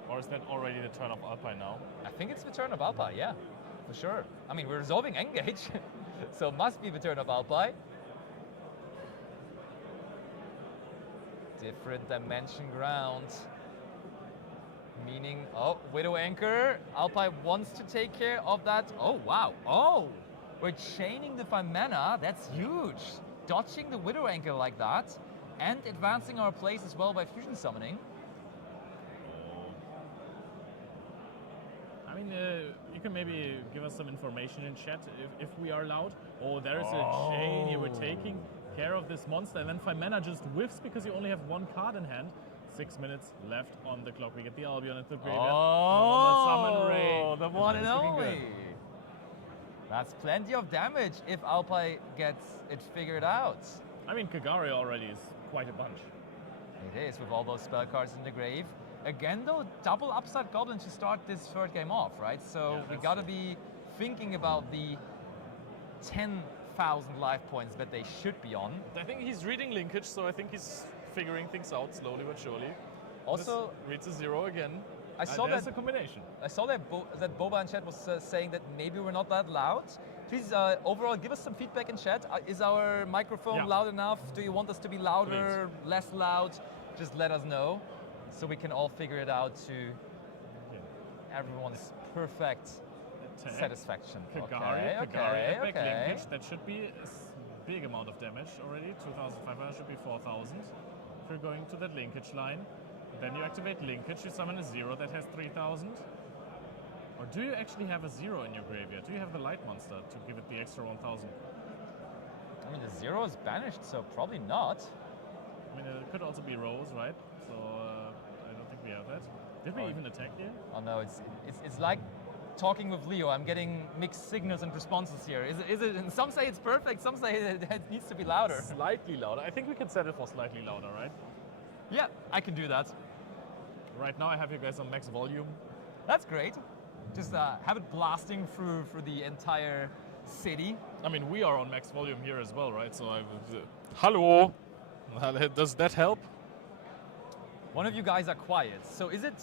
Or is that already the turn of Alpine now? I think it's the turn of Alpine, yeah, for sure. I mean, we're resolving engage, so it must be the turn of Alpine. Different dimension ground. Meaning, oh, Widow Anchor. Alpine wants to take care of that. Oh, wow. Oh, we're chaining the 5 mana. That's huge. Dodging the Widow Anchor like that and advancing our plays as well by fusion summoning. I mean, you can maybe give us some information in chat if we are allowed. Oh, there is a chain here. We're taking care of this monster, and then 5 mana just whiffs because you only have 1 card in hand. 6 minutes left on the clock. We get the Albion at the graveyard. Oh, Summon Ray. the one and That's looking only. good. That's plenty of damage if Alpine gets it figured out. I mean, Kagari already is quite a bunch. It is, with all those spell cards in the grave. Again, though, double Upstart Goblin to start this third game off, right? So Yeah, we that's gotta true. be thinking about the 10,000 life points that they should be on. I think he's reading linkage, so I think he's figuring things out slowly but surely. Also, this reads a 0 again. I saw There's that a combination. I saw that that Boba in chat was saying that maybe we're not that loud. Please, overall, give us some feedback in chat. Is our microphone loud enough? Do you want us to be louder, less loud? Just let us know, so we can all figure it out to everyone's perfect satisfaction. Kagari, Okay, Kagari, epic okay. linkage. That should be a big amount of damage already. 2,500 should be 4,000. If you're going to that linkage line, then you activate linkage, you summon a 0 that has 3,000. Or do you actually have a 0 in your graveyard? Do you have the light monster to give it the extra 1,000? I mean, the 0 is banished, so probably not. I mean, it could also be Rose, right? So I don't think we have that. Did we even attack here? Oh no, it's like talking with Leo. I'm getting mixed signals and responses here. Is it? And some say it's perfect. Some say it needs to be louder. Slightly louder. I think we can set it for slightly louder, right? Yeah, I can do that. Right now I have you guys on max volume. That's great. Just have it blasting through the entire city. I mean, we are on max volume here as well, right? So hello. Does that help? One of you guys are quiet. So is it?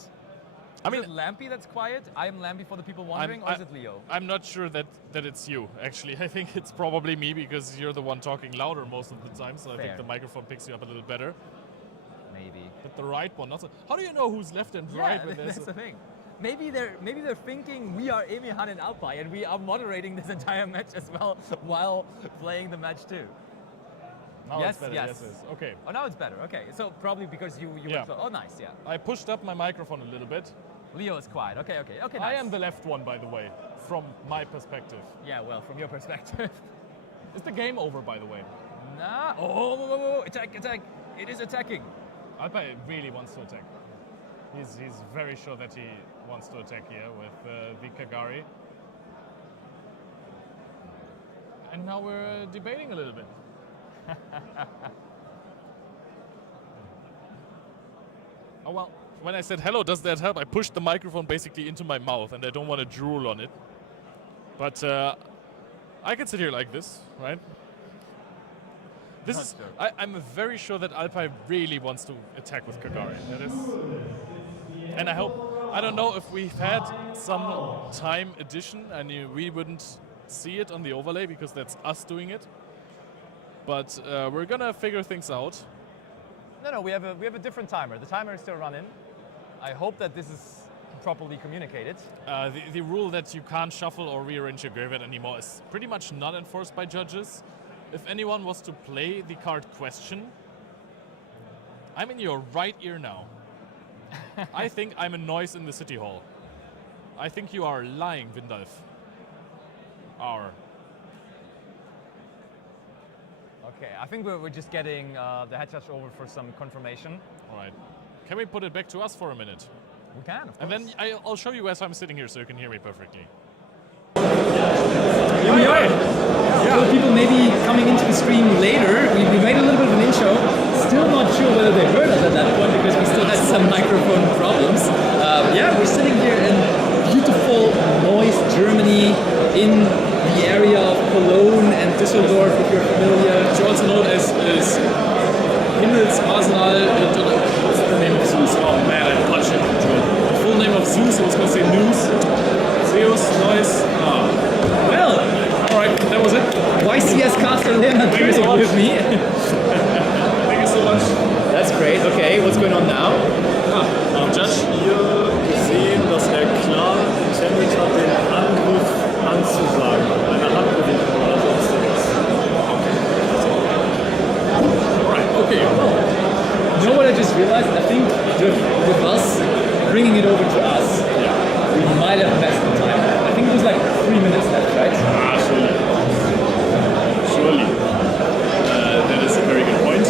I mean, is it Lampy that's quiet? I am Lampy for the people wondering, or is it Leo? I'm not sure that it's you, actually. I think it's probably me because you're the one talking louder most of the time, so I think the microphone picks you up a little better. Maybe. But the right one, not so. How do you know who's left and right when there's that's the thing. Maybe they're thinking we are Amy, Han, and Alpine, and we are moderating this entire match as well while playing the match too. Now yes, it's better. yes. Yes, okay. Oh, now it's better. Okay, so probably because you Yeah. were oh, nice, yeah. I pushed up my microphone a little bit. Leo is quiet. Okay, nice. I am the left one, by the way, from my perspective. Yeah, well, from your perspective. Is the game over, by the way? Nah. Oh, attack! It is attacking. Alpine really wants to attack. He's very sure that he wants to attack here with the Kagari. And now we're debating a little bit. Oh well, when I said hello, does that help? I pushed the microphone basically into my mouth and I don't want to drool on it. But I can sit here like this, right? This is, I'm very sure that Alpine really wants to attack with Kagari. That is, and I don't know if we've had some time addition and we wouldn't see it on the overlay because that's us doing it. But we're gonna figure things out. No, we have a different timer. The timer is still running. I hope that this is properly communicated. The rule that you can't shuffle or rearrange your graveyard anymore is pretty much not enforced by judges. If anyone was to play the card question, I'm in your right ear now. I think I'm a noise in the city hall. I think you are lying, Windalf. Okay, I think we're just getting the head judge over for some confirmation. All right. Can we put it back to us for a minute? We can, of course. And then I'll show you as I'm sitting here so you can hear me perfectly. Here we are. For people maybe coming into the stream later, we made a little bit of an intro. Still not sure whether they heard us at that point because we still had some microphone problems. Yeah, we're sitting here in beautiful Neuss Germany in the area of Cologne and Düsseldorf, if you're familiar. It's also known as Himmels Arsenal me. Thank you so much. That's great. Okay, what's going on now? Judge hier gesehen, dass er klar intended hat, den Angriff anzusagen. Eine Handbewegung oder sonstiges. Alright, okay. Well, you know what I just realized? I think with us bringing it over to us, we might have messed the time. I think it was like 3 minutes left, right? Surely. Surely. That is a very good point.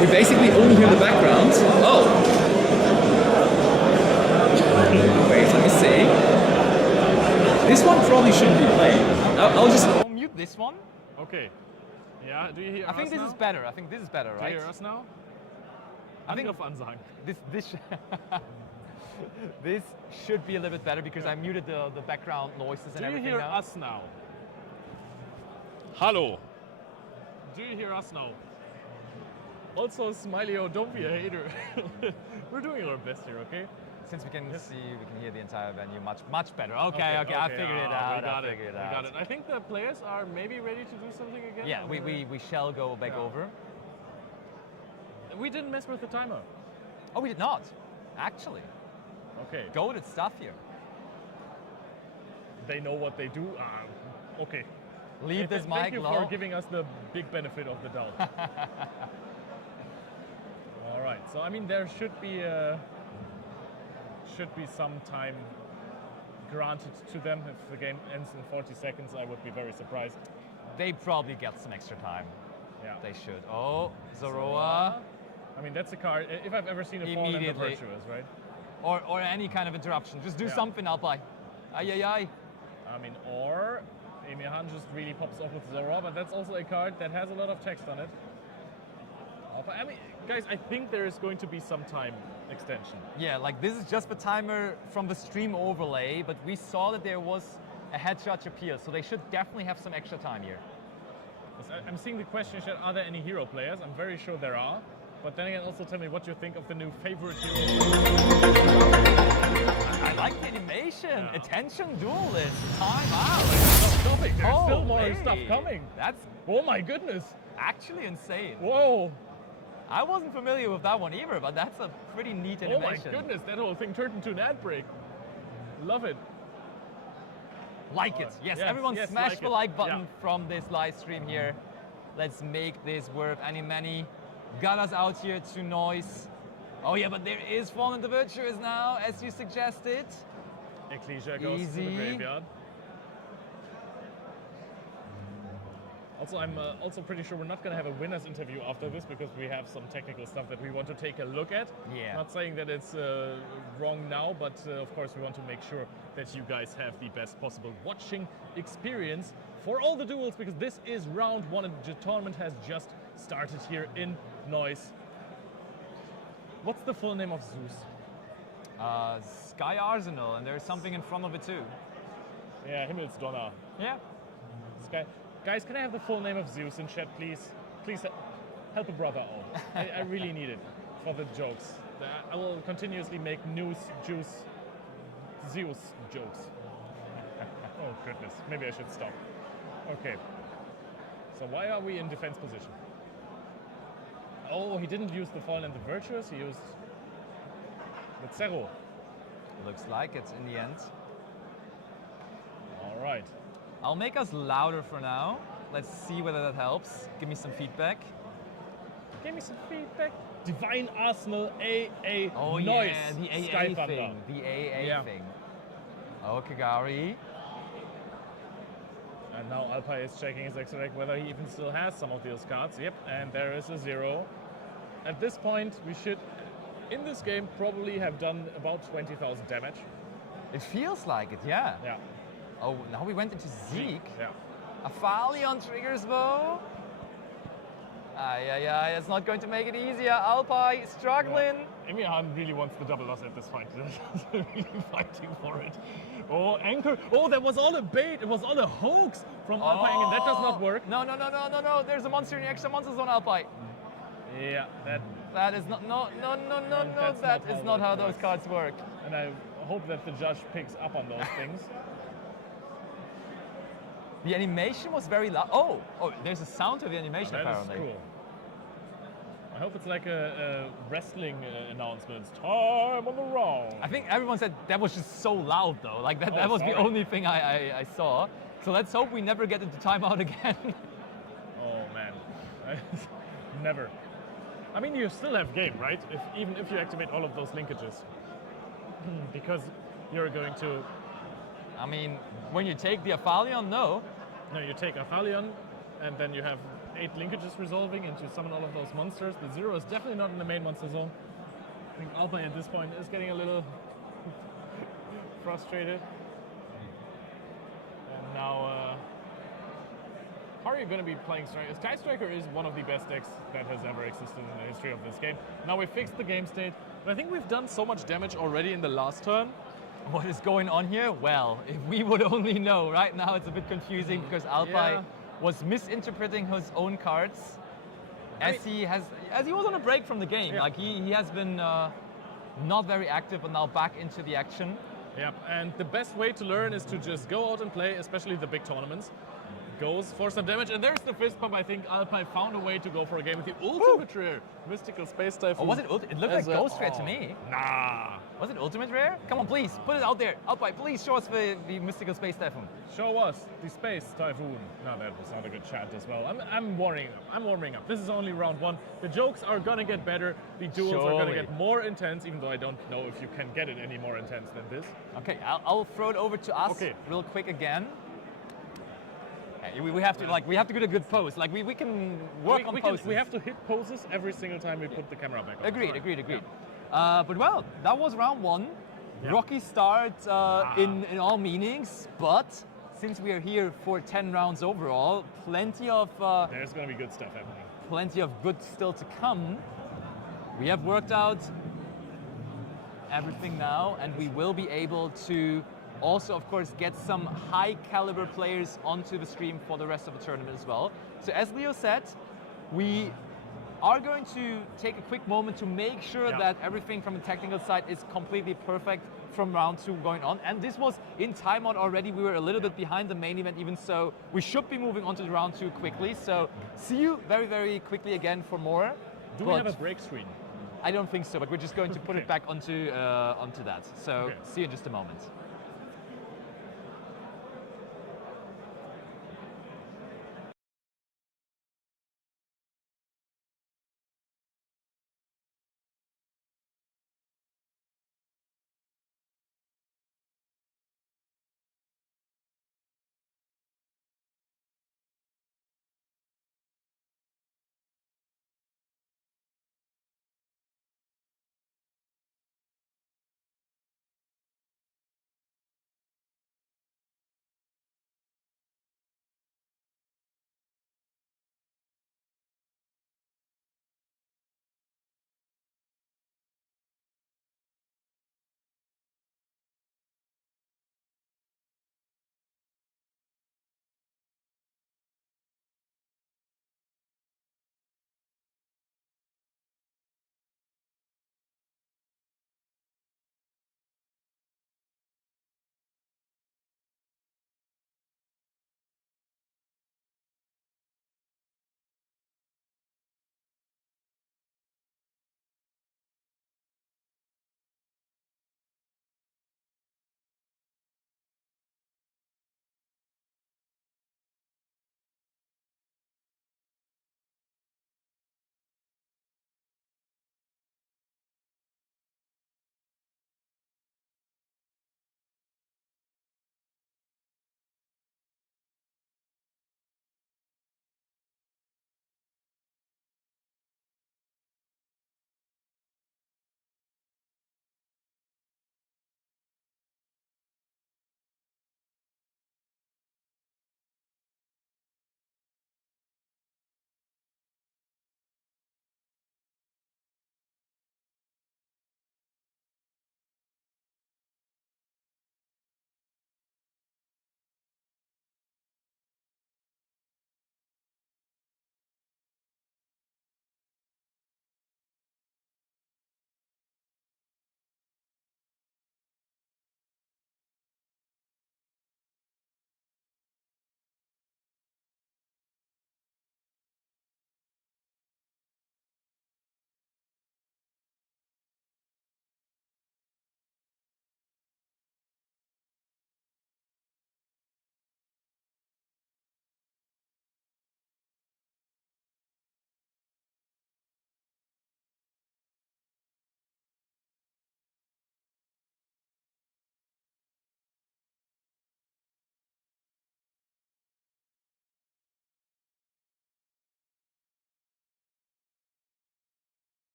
We basically only hear the background. Oh! Wait, let me see. This one probably shouldn't be playing. I'll just... I'll mute this one. Okay. Yeah, do you hear I think us this now? is better. I think this is better, Do right? you hear us now? I think Angriff ansagen. this this should be a little bit better because I muted the background noises and Do you everything hear now. us now? Hallo. Do you hear us now? Also, Smiley, don't be a hater. We're doing our best here, okay? Since we can hear the entire venue much better. Okay, I figured it out. We got I it. figured We it got out. it. I think the players are maybe ready to do something again. Yeah, we shall go back over. We didn't mess with the timer. Oh, we did not. Actually, Okay. goated stuff here. They know what they do. Okay. Leave this Thank mic you low. for giving us the big benefit of the doubt. All right. So I mean, there should be some time granted to them. If the game ends in 40 seconds, I would be very surprised. They probably get some extra time. Yeah. They should. Oh, Zoroa. I mean, that's a card. If I've ever seen a fall in the Immediately. virtuous, right? Or any kind of interruption. Just do Yeah. something, Alpai. Ay. I mean, or Emihan just really pops off with Zora, but that's also a card that has a lot of text on it. I mean, guys, I think there is going to be some time extension. Yeah, like this is just the timer from the stream overlay, but we saw that there was a head judge appeal, so they should definitely have some extra time here. I'm seeing the question chat, are there any hero players? I'm very sure there are. But then again, also tell me what you think of the new favorite hero. I like the animation. Yeah. Attention duelist. Time out. Stop stopping. There's still more Holy. stuff coming. That's Oh my goodness. actually insane. Whoa. I wasn't familiar with that one either, but that's a pretty neat Oh my animation. goodness. That whole thing turned into an ad break. Love it. Like it. Yes, everyone yes, smash like the it. like button Yeah. from this live stream here. Let's make this work. Animany got us out here to Neuss. Oh yeah, but there is Fallen the Virtuous now, as you suggested. Ecclesia goes to the Easy. graveyard. Also, I'm also pretty sure we're not going to have a winner's interview after this because we have some technical stuff that we want to take a look at. Yeah. Not saying that it's wrong now, but of course we want to make sure that you guys have the best possible watching experience for all the duels, because this is round one and the tournament has just started here in Neuss. What's the full name of Zeus? Sky Arsenal, and there's something in front of it too. Yeah, Himmelsdonner. Yeah. Sky. Guys, can I have the full name of Zeus in chat, please? Please help a brother out. I really need it for the jokes. I will continuously make Zeus jokes. Oh goodness, maybe I should stop. Okay. So why are we in defense position? Oh, he didn't use the Fallen and the Virtuous, he used the Zero. Looks like it in the end. All right. I'll make us louder for now. Let's see whether that helps. Give me some feedback. Give me some feedback. Divine Arsenal AA Oh Neuss yeah, the AA Skythunder. thing. The AA Yeah. thing. Oh, Kagari. And now Alpai is checking his extra deck whether he even still has some of those cards. Yep, and there is a 0. At this point, we should, in this game, probably have done about 20,000 damage. It feels like it, yeah. Yeah. Oh, now we went into Zeke. Yeah. A Fali on triggers though. Ay, it's not going to make it easier. Alpai struggling. Emihan really wants the double loss at this point. He's really fighting for it. Oh, anchor. Oh, that was all a bait. It was all a hoax from Alpai, and that does not work. No. There's a monster in the extra monster zone, Alpai. Yeah, That is not. No. That's That not is how not how that those works. cards work. and I hope that the judge picks up on those things. The animation was very loud. Oh, there's a sound to the animation That is apparently. cool. I hope it's like a wrestling announcement. It's time on the round. I think everyone said that was just so loud though. Like that, Oh, that was the sorry. only thing I saw. So let's hope we never get into timeout again. Oh man, never. I mean, you still have game, right? Even if you activate all of those linkages, because you're going to. I mean, when you take the Aphalion, no. No, you take Aphalion, and then you have 8 linkages resolving, and you summon all of those monsters. The 0 is definitely not in the main monster zone. I think Alpine at this point is getting a little frustrated. And now, how are you going to be playing Striker? Sky Striker is one of the best decks that has ever existed in the history of this game. Now we fixed the game state, but I think we've done so much damage already in the last turn. What is going on here? Well, if we would only know. Right now it's a bit confusing because Alpine was misinterpreting his own cards as he was on a break from the game. Yeah. Like he has been not very active, but now back into the action. Yeah, and the best way to learn is to just go out and play, especially the big tournaments. Goes for some damage, and there's the fist pump. I think Alpine found a way to go for a game with the ultimate rare Mystical Space Typhoon. Oh, was it? It looked like Ghost Rare to me. Nah. Was it Ultimate Rare? Come on, please, put it out there. Alpine, please show us the Mystical Space Typhoon. Show us the Space Typhoon. No, that was not a good chant as well. I'm warming up. I'm warming up. This is only round 1. The jokes are gonna get better. The duels are gonna get more intense, even though I don't know if you can get it any more intense than this. Okay, I'll throw it over to us real quick again. We have to get a good pose. Like we can work on poses. We have to hit poses every single time we put the camera back on. Agreed. But well, that was round 1. Yeah. Rocky start in all meanings, but since we are here for 10 rounds overall, plenty of there's gonna be good stuff happening. Plenty of good still to come. We have worked out everything now, and we will be able to also, of course, get some high caliber players onto the stream for the rest of the tournament as well. So as Leo said, we are going to take a quick moment to make sure that everything from the technical side is completely perfect from round 2 going on. And this was in timeout already. We were a little bit behind the main event even, so we should be moving on to the round 2 quickly. So see you very, very quickly again for more. Do we have a break screen? I don't think so, but we're just going to put it back onto that. So see you in just a moment.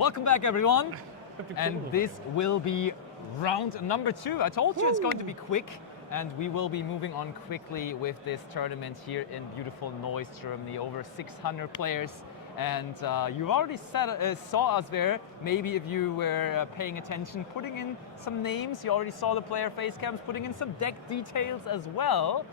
Welcome back, everyone. And this will be round number 2. I told you it's going to be quick, and we will be moving on quickly with this tournament here in beautiful Neuss, Germany. Over 600 players. And you already saw us there. Maybe if you were paying attention, putting in some names. You already saw the player face cams, putting in some deck details as well.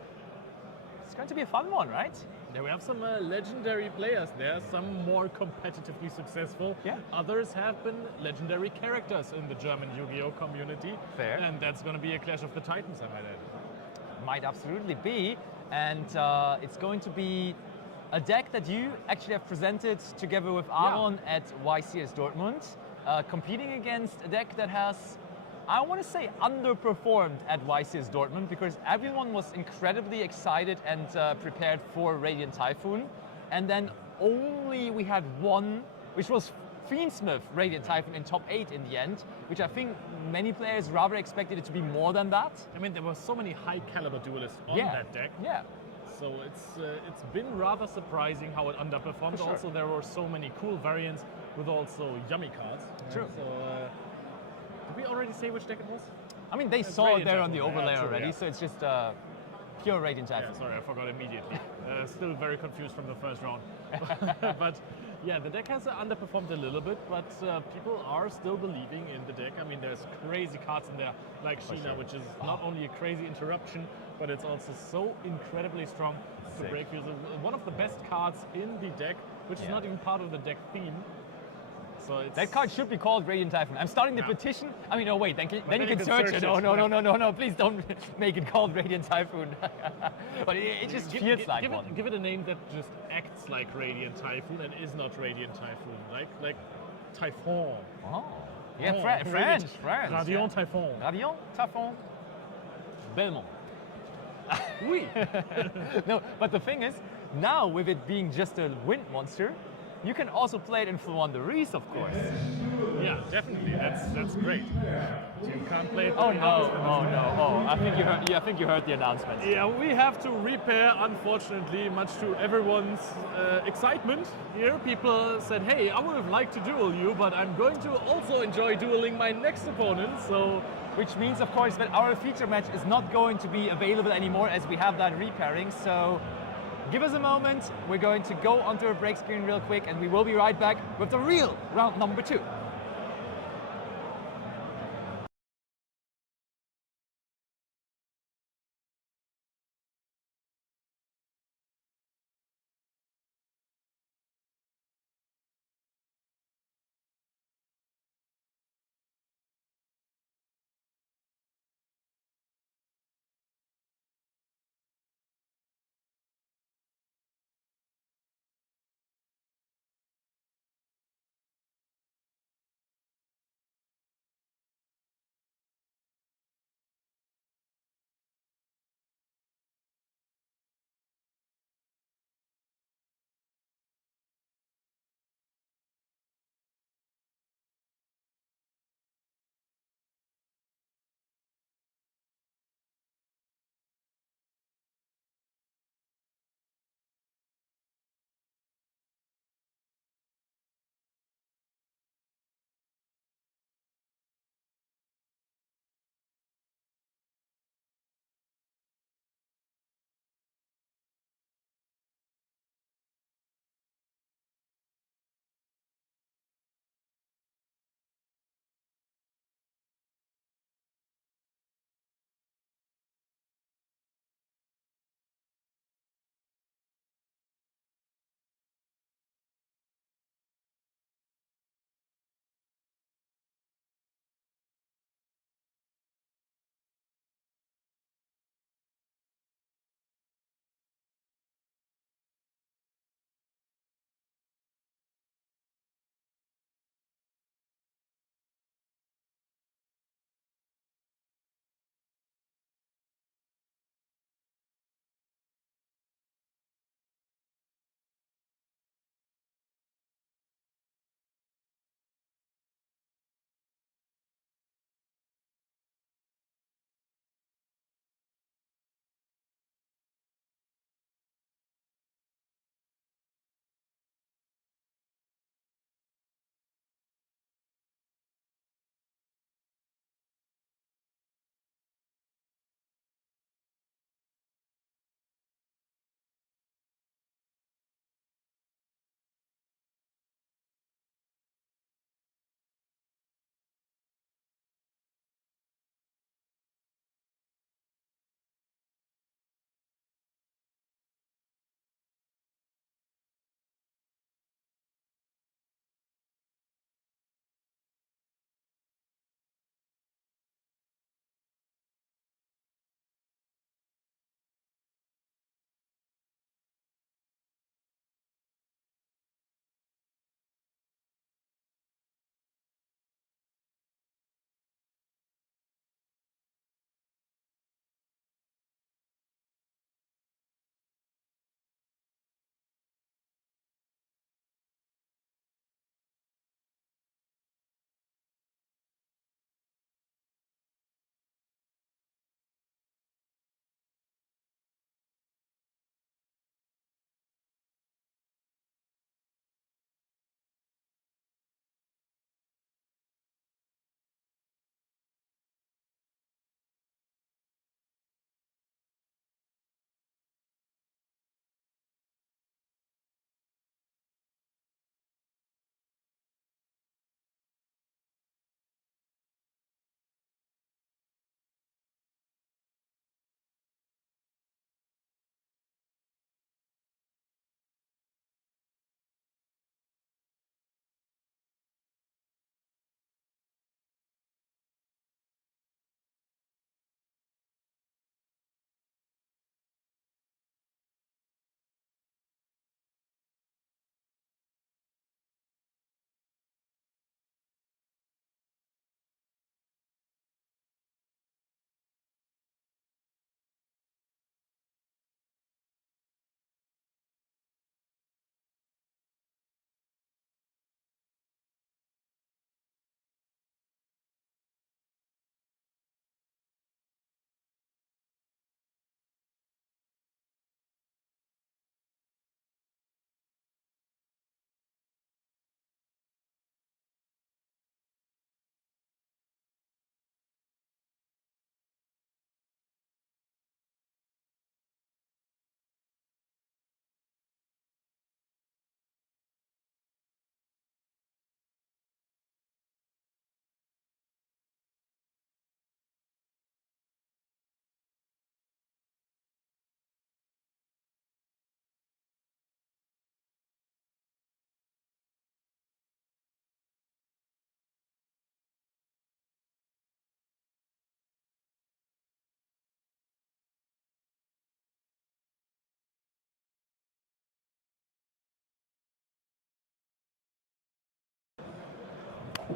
It's going to be a fun one, right? Yeah, we have some legendary players there, some more competitively successful. Yeah. Others have been legendary characters in the German Yu-Gi-Oh community. Fair. And that's going to be a clash of the titans, I might add. Might absolutely be. And it's going to be a deck that you actually have presented together with Aaron at YCS Dortmund, competing against a deck that has, I want to say, underperformed at YCS Dortmund, because everyone was incredibly excited and prepared for Radiant Typhoon, and then only we had one, which was Fiendsmith Radiant Typhoon in top 8 in the end, which I think many players rather expected it to be more than that. I mean, there were so many high caliber duelists on that deck. Yeah. So it's been rather surprising how it underperformed. Sure. Also, there were so many cool variants with also yummy cards. True. So did we already say which deck it was? I mean, they saw it Radiant there on the Typhoon. overlay Yeah, true, already, yeah. so it's just pure Radiant Typhoon. Yeah, sorry, I forgot immediately. Still very confused from the first round. But yeah, the deck has underperformed a little bit, but people are still believing in the deck. I mean, there's crazy cards in there, like Sheena, which is not only a crazy interruption, but it's also so incredibly strong to break through. One of the best cards in the deck, which is not even part of the deck theme. So it's That card should be called Radiant Typhoon. I'm starting the petition. I mean, oh wait, then you can search it. No, please don't make it called Radiant Typhoon. But it just feels like one. Give it a name that just acts like Radiant Typhoon and is not Radiant Typhoon, like Typhon. Oh, yeah, French. Radiant Typhon. Radiant Typhoon. Belmont. Oui. No, but the thing is, now with it being just a wind monster, you can also play it in Fluanderies, of course. Yeah, definitely. That's great. You can't play it. Oh no! I think you heard the announcement. Yeah, we have to repair, unfortunately, much to everyone's excitement here. People said, hey, I would have liked to duel you, but I'm going to also enjoy dueling my next opponent, so... Which means, of course, that our feature match is not going to be available anymore as we have that repairing, so give us a moment. We're going to go onto a break screen real quick, and we will be right back with the real round number 2.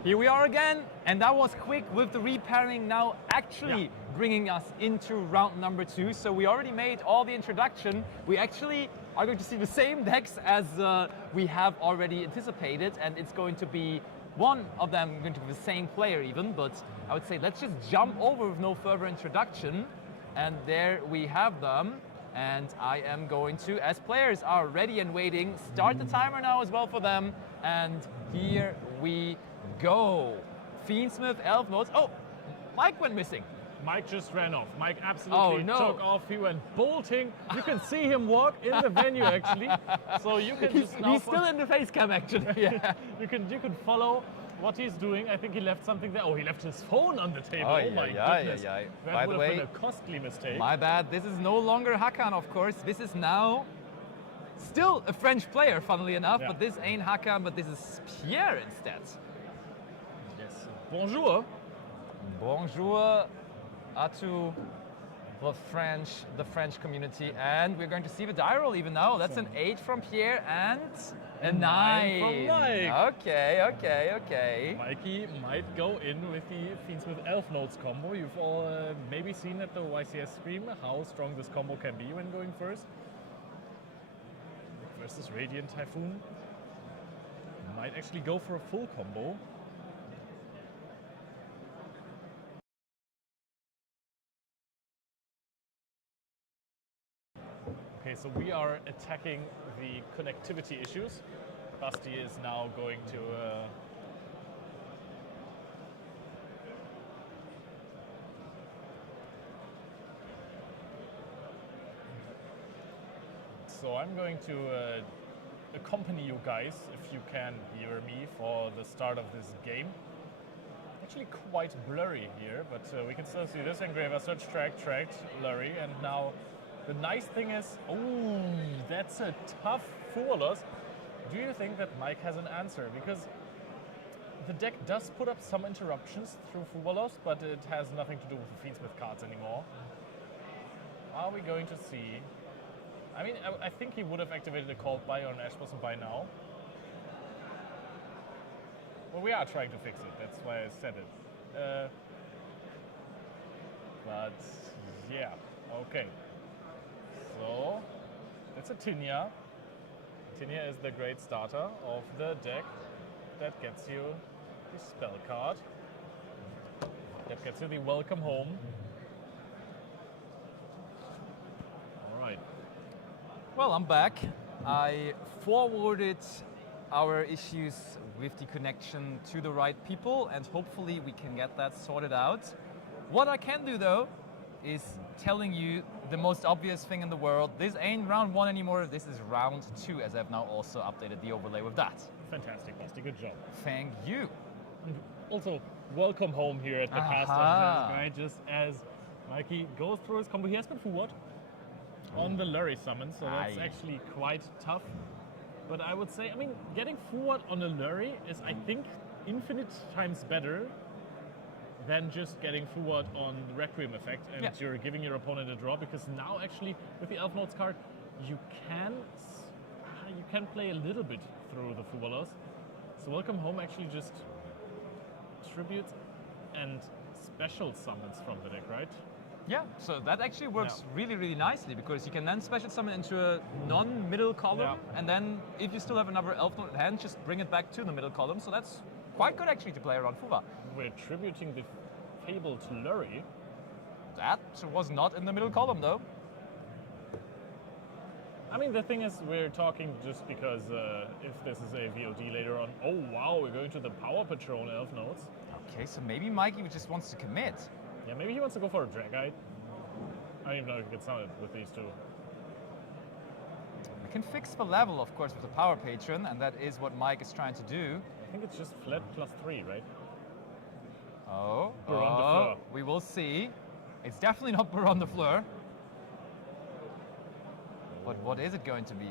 Here we are again, and that was quick with the repairing now actually bringing us into round number 2. So we already made all the introduction. We actually are going to see the same decks as we have already anticipated, and it's going to be one of them going to be the same player even, but I would say let's just jump over with no further introduction. And there we have them. And I am going to, as players are ready and waiting, start the timer now as well for them. And here we go. Fiendsmith, Elf Notes. Oh, Mike went missing. Mike just ran off. Mike absolutely took off. He went bolting. You can see him walk in the venue actually. So you can just now he's still in the face cam actually. Yeah. you can follow what he's doing. I think he left something there. Oh, he left his phone on the table. Oh my goodness. That By would the have way, been a costly mistake. My bad. This is no longer Hakan, of course. This is now still a French player, funnily enough, but this ain't Hakan, but this is Pierre instead. Yes. Bonjour. Bonjour to the French community, and we're going to see the die roll even now. That's an 8 from Pierre and a 9 from Mike. Okay. Mikey might go in with the Fiendsmith Elf Notes combo. You've all maybe seen at the YCS stream how strong this combo can be when going first. Versus Radiant Typhoon. Might actually go for a full combo. Okay, so we are attacking the connectivity issues. Basti is now going to so I'm going to accompany you guys, if you can hear me, for the start of this game. Actually quite blurry here, but we can still see this engraver, search tracked, blurry, and now the nice thing is, oh, that's a tough Fuwalos. Do you think that Mike has an answer? Because the deck does put up some interruptions through Fuwalos, but it has nothing to do with the Fiendsmith cards anymore. Are we going to see? I mean, I think he would have activated a Cold Buy or an Ash Blossom by now. Well, we are trying to fix it. That's why I said it. But yeah, okay. So, it's a Tinya. Tinya is the great starter of the deck that gets you the spell card. That gets you the welcome home. Alright. Well, I'm back. I forwarded our issues with the connection to the right people, and hopefully we can get that sorted out. What I can do though is telling you the most obvious thing in the world. This ain't round 1 anymore, this is round 2, as I've now also updated the overlay with that. Fantastic, Basti, good job. Thank you. And also, welcome home here at the Cast guy, just as Mikey goes through his combo. He has been forward on the Lurry summon, so that's actually quite tough. But I would say, I mean, getting forward on a Lurry is, I think, infinite times better than just getting forward on the Requiem effect, and you're giving your opponent a draw, because now actually with the Elf Notes card you can play a little bit through the Fuwalos. So welcome home actually just tributes and special summons from the deck, right? Yeah, so that actually works really, really nicely, because you can then special summon into a non-middle column, and then if you still have another Elf Note in hand, just bring it back to the middle column. So that's quite good actually to play around Fuwa. We're tributing the fabled Lurry. That was not in the middle column though. I mean, the thing is, we're talking just because if this is a VOD later on, oh wow, we're going to the Power Patron Elf Notes. Okay, so maybe Mikey just wants to commit. Yeah, maybe he wants to go for a Dragite. I don't even know if he gets summon with these two. We can fix the level, of course, with the Power Patron, and that is what Mike is trying to do. I think it's just flat +3, right? Oh, we will see. It's definitely not Baron de Fleur. But what is it going to be?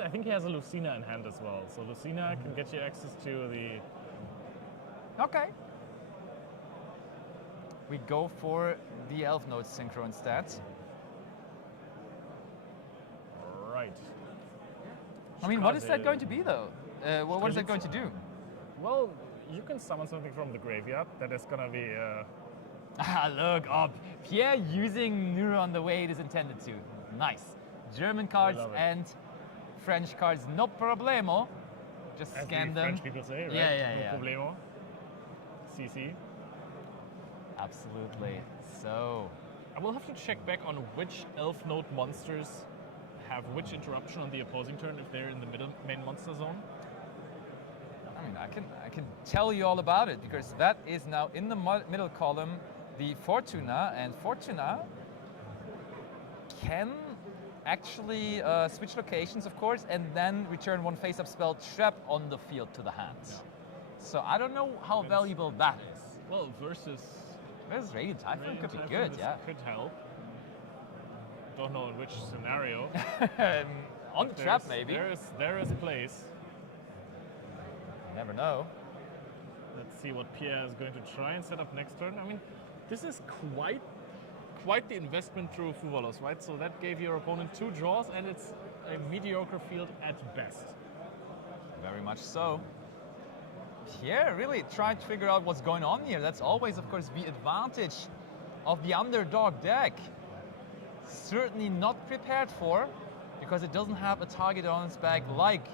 I think he has a Lucina in hand as well. So Lucina can get you access to the... Okay. We go for the Elf Note Synchro instead. Right. I mean, what is that going to be though? What is that going to do? Well, you can summon something from the graveyard that is gonna be. Look up. Pierre using Neuron the way it is intended to. Nice. German cards love it. and French cards, no problemo. Just As scan the them. French people say, right? Yeah. No problemo. CC. Absolutely. So, I will have to check back on which Elf Node monsters have which interruption on the opposing turn if they're in the middle main monster zone. I mean, I can tell you all about it because that is now in the middle column, the Fortuna, and Fortuna can actually switch locations, of course, and then return one face-up spell trap on the field to the hand. Yeah. So I don't know how valuable that is. Well, versus Radiant Typhoon could be Typhoon, good, this yeah. could help. Don't know in which scenario. On the trap, maybe. There is a place. You never know. Let's see what Pierre is going to try and set up next turn. I mean, this is quite the investment through Fuvalos, right? So that gave your opponent 2 draws, and it's a mediocre field at best. Very much so. Pierre really tried to figure out what's going on here. That's always, of course, the advantage of the underdog deck. Certainly not prepared for, because it doesn't have a target on its back like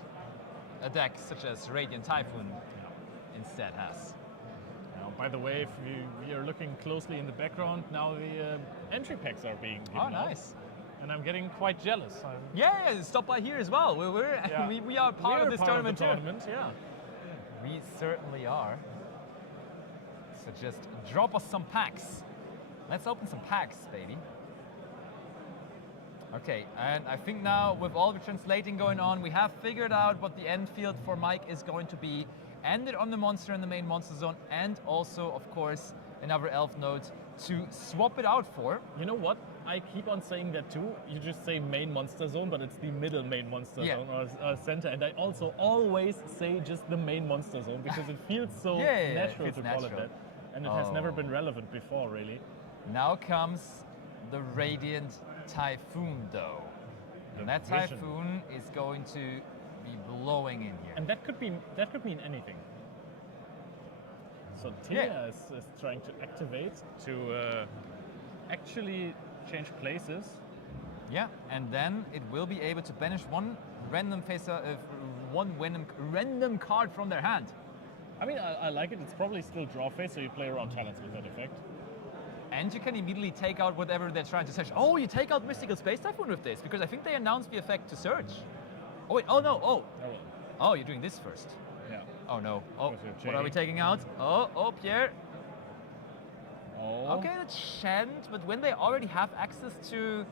a deck such as Radiant Typhoon instead has. Now, by the way, if we are looking closely in the background, now the entry packs are being given out. Nice. And I'm getting quite jealous. Yeah, stop by here as well. We are part of this tournament too. Yeah. We certainly are. So just drop us some packs. Let's open some packs, baby. Okay, and I think now with all the translating going on, we have figured out what the end field for Mike is going to be. Ended on the monster in the main monster zone, and also, of course, another elf node to swap it out for. You know what? I keep on saying that too. You just say main monster zone, but it's the middle main monster zone or center. And I also always say just the main monster zone because it feels so natural to call it that. And it has never been relevant before, really. Now comes the Radiant Typhoon, though. And that Vision. Typhoon is going to be blowing in here. And that could mean anything. So Tia is trying to activate to actually change places. Yeah, and then it will be able to banish one random random card from their hand. I mean, I like it. It's probably still draw phase, so you play around talents with that effect. And you can immediately take out whatever they're trying to search. Oh, you take out Mystical Space Typhoon with this, because I think they announced the effect to search. Oh wait, oh no, oh, you're doing this first. Yeah. Oh no, what are we taking out? Oh, Pierre. Oh. Okay, the chant, but when they already have access to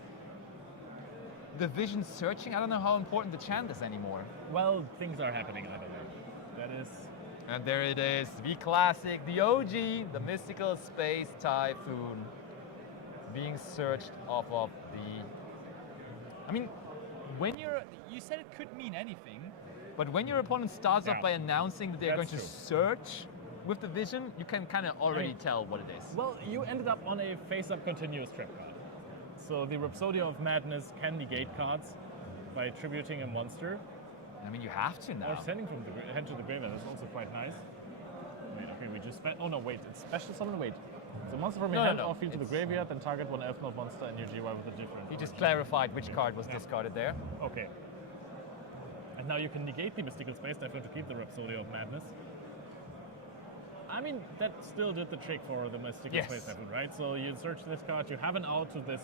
the vision searching, I don't know how important the chant is anymore. Well, things are happening, I don't know. That is... And there it is, the classic, the OG, the Mystical Space Typhoon being searched off of the... I mean, when you said it could mean anything, but when your opponent starts off by announcing that they're going to search with the vision, you can kind of already tell what it is. Well, you ended up on a face-up continuous trap card. So the Rhapsody of Madness can negate cards by attributing a monster. I mean, you have to now. Or sending from the hand to the graveyard, that's also quite nice. Wait, okay, we just spent... Oh no, wait, it's special summon, wait. So monster from your hand or field to the graveyard, then target one elf node monster in your GY with a different... He just clarified which card was discarded there. Okay. And now you can negate the Mystical Space Typhoon to keep the Rhapsody of Madness. I mean, that still did the trick for the Mystical Space Typhoon, right? So you search this card, you have an out to this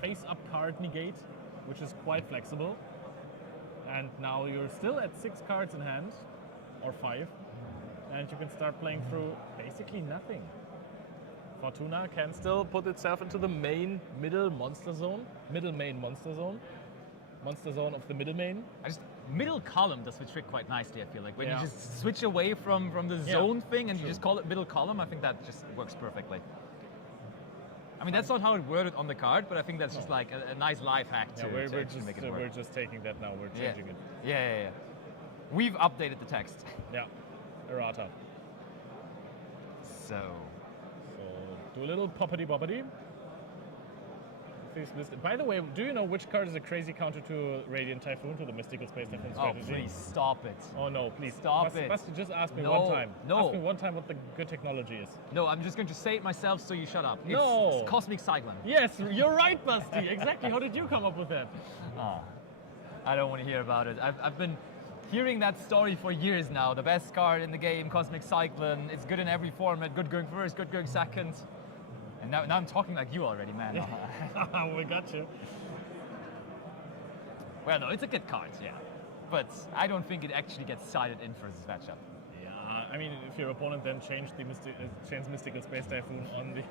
face-up card negate, which is quite flexible. And now you're still at 6 cards in hand, or 5, and you can start playing through basically nothing. Fortuna can still put itself into the main middle monster zone, middle main monster zone of the middle main. Middle column does the trick quite nicely, I feel like. When you just switch away from the zone thing and you just call it middle column, I think that just works perfectly. I mean, that's not how it worded on the card, but I think that's just like a nice life hack to make it work. We're just taking that now, we're changing it. Yeah. We've updated the text. Yeah, errata. So do a little poppity-boppity. Thieves Mystic. By the way, do you know which card is a crazy counter to Radiant Typhoon, to the Mystical Space Typhoon Oh, strategy? please stop it. Oh no, please. Stop it. Basti, just ask me No, one time. no. Ask me one time what the good technology is. No, I'm just going to say it myself so you shut up. No. It's Cosmic Cyclone. Yes, you're right, Basti. Exactly. How did you come up with that? I don't want to hear about it. I've been hearing that story for years now. The best card in the game, Cosmic Cyclone. It's good in every format. Good going first, good going second. And now I'm talking like you already, man. We got you. Well, no, it's a good card, yeah. But I don't think it actually gets sided in for this matchup. Yeah, I mean, if your opponent then changed the Mystical Space Typhoon on the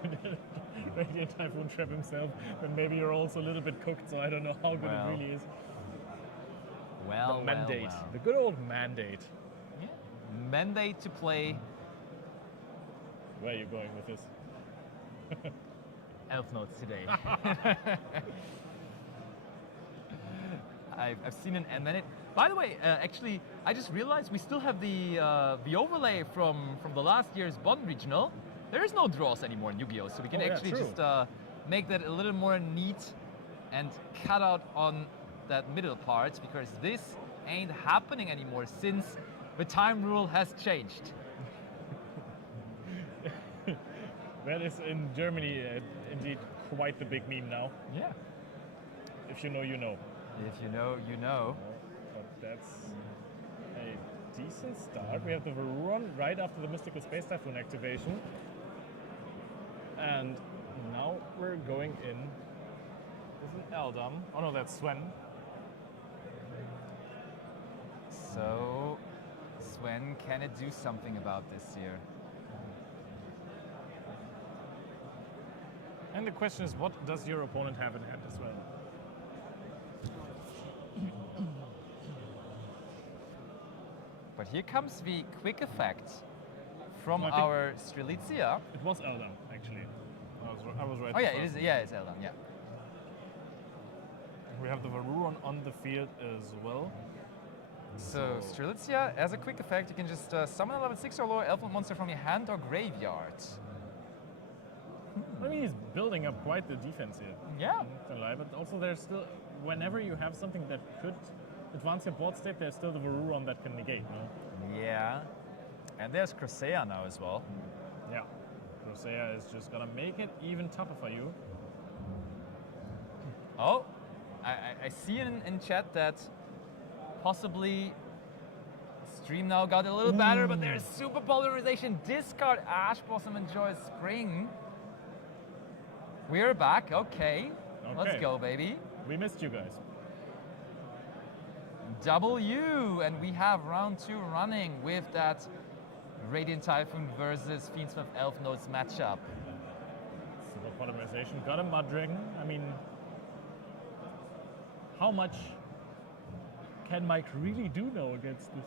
Radiant Typhoon trap himself, then maybe you're also a little bit cooked, so I don't know how good it really is. Well, the mandate. well. The good old mandate. Yeah. Mandate to play Where are you going with this? Elf Notes today. I've seen an Animany. By the way, actually, I just realized we still have the overlay from the last year's Bonn Regional. There is no draws anymore in Yu-Gi-Oh! So we can actually just make that a little more neat and cut out on that middle part, because this ain't happening anymore since the time rule has changed. That is in Germany indeed quite the big meme now. Yeah. If you know, you know. If you know, you know. But that's a decent start. We have the Varuron right after the Mystical Space Typhoon activation. And now we're going in with an Eldam. Oh no, that's Sven. So, Sven, can it do something about this here? And the question is, what does your opponent have in hand as well? But here comes the quick effect from No, I our Strelitzia. It was Eldam, actually. I was right. Oh yeah, before. it is. Yeah, it's Eldam. Yeah. We have the Varuron on the field as well. So Strelitzia, as a quick effect, you can just summon a level 6 or lower elf monster from your hand or graveyard. I mean, he's building up quite the defense here. Yeah. But also there's still, whenever you have something that could advance your board state, there's still the Varuron that can negate, no? Yeah. And there's Crusea now as well. Yeah. Crusea is just gonna make it even tougher for you. Oh, I see in chat that possibly Stream now got a little better, but there's super polarization. Discard Ash Blossom, enjoy Spring. We're back, okay. Let's go, baby. We missed you guys. W, and we have round 2 running with that Radiant Typhoon versus Fiendsmith Elf Notes matchup. Super polarization, got a Muddragon. I mean, how much can Mike really do now against this?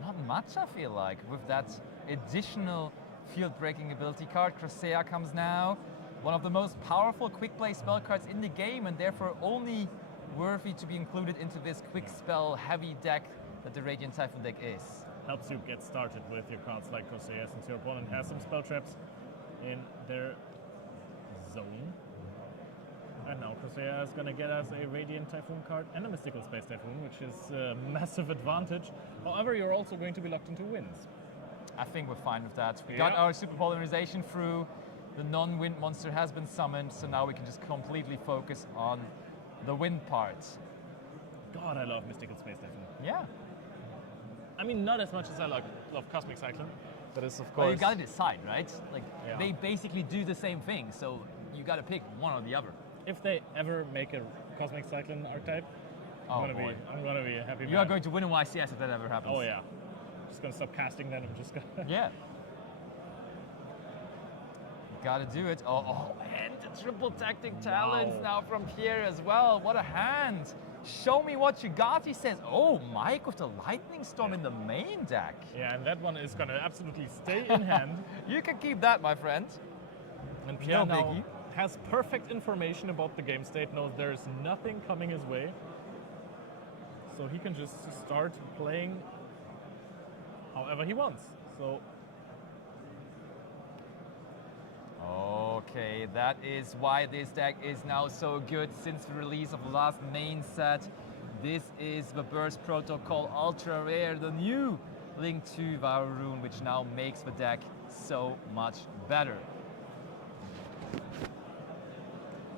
Not much, I feel like, with that additional field-breaking ability card. Crusea comes now. One of the most powerful quick play spell cards in the game, and therefore only worthy to be included into this quick spell heavy deck that the Radiant Typhoon deck is. Helps you get started with your cards like Crusea, since your opponent has some spell traps in their zone. And now Crusea is going to get us a Radiant Typhoon card and a Mystical Space Typhoon, which is a massive advantage. However, you're also going to be locked into wins. I think we're fine with that. We got our super polarization through. The non-wind monster has been summoned, so now we can just completely focus on the wind part. God, I love Mystical Space Typhoon. Yeah. I mean, not as much as I love Cosmic Cyclone, but it's of course... Well, you gotta decide, right? Like, they basically do the same thing, so you gotta pick one or the other. If they ever make a Cosmic Cyclone archetype, I'm gonna be a happy man. You are going to win a YCS if that ever happens. Oh yeah. I'm just gonna stop casting then, I'm just gonna... Yeah. Gotta do it. Oh, and the triple tactic talents now from here as well. What a hand. Show me what you got, he says. Oh, Mike with the Lightning Storm in the main deck. Yeah, and that one is gonna absolutely stay in hand. You can keep that, my friend. And Pierre now has perfect information about the game state, knows there's nothing coming his way. So he can just start playing however he wants. So... Oh, Okay, that is why this deck is now so good since the release of the last main set. This is the Burst Protocol Ultra Rare, the new Link to Varun, which now makes the deck so much better.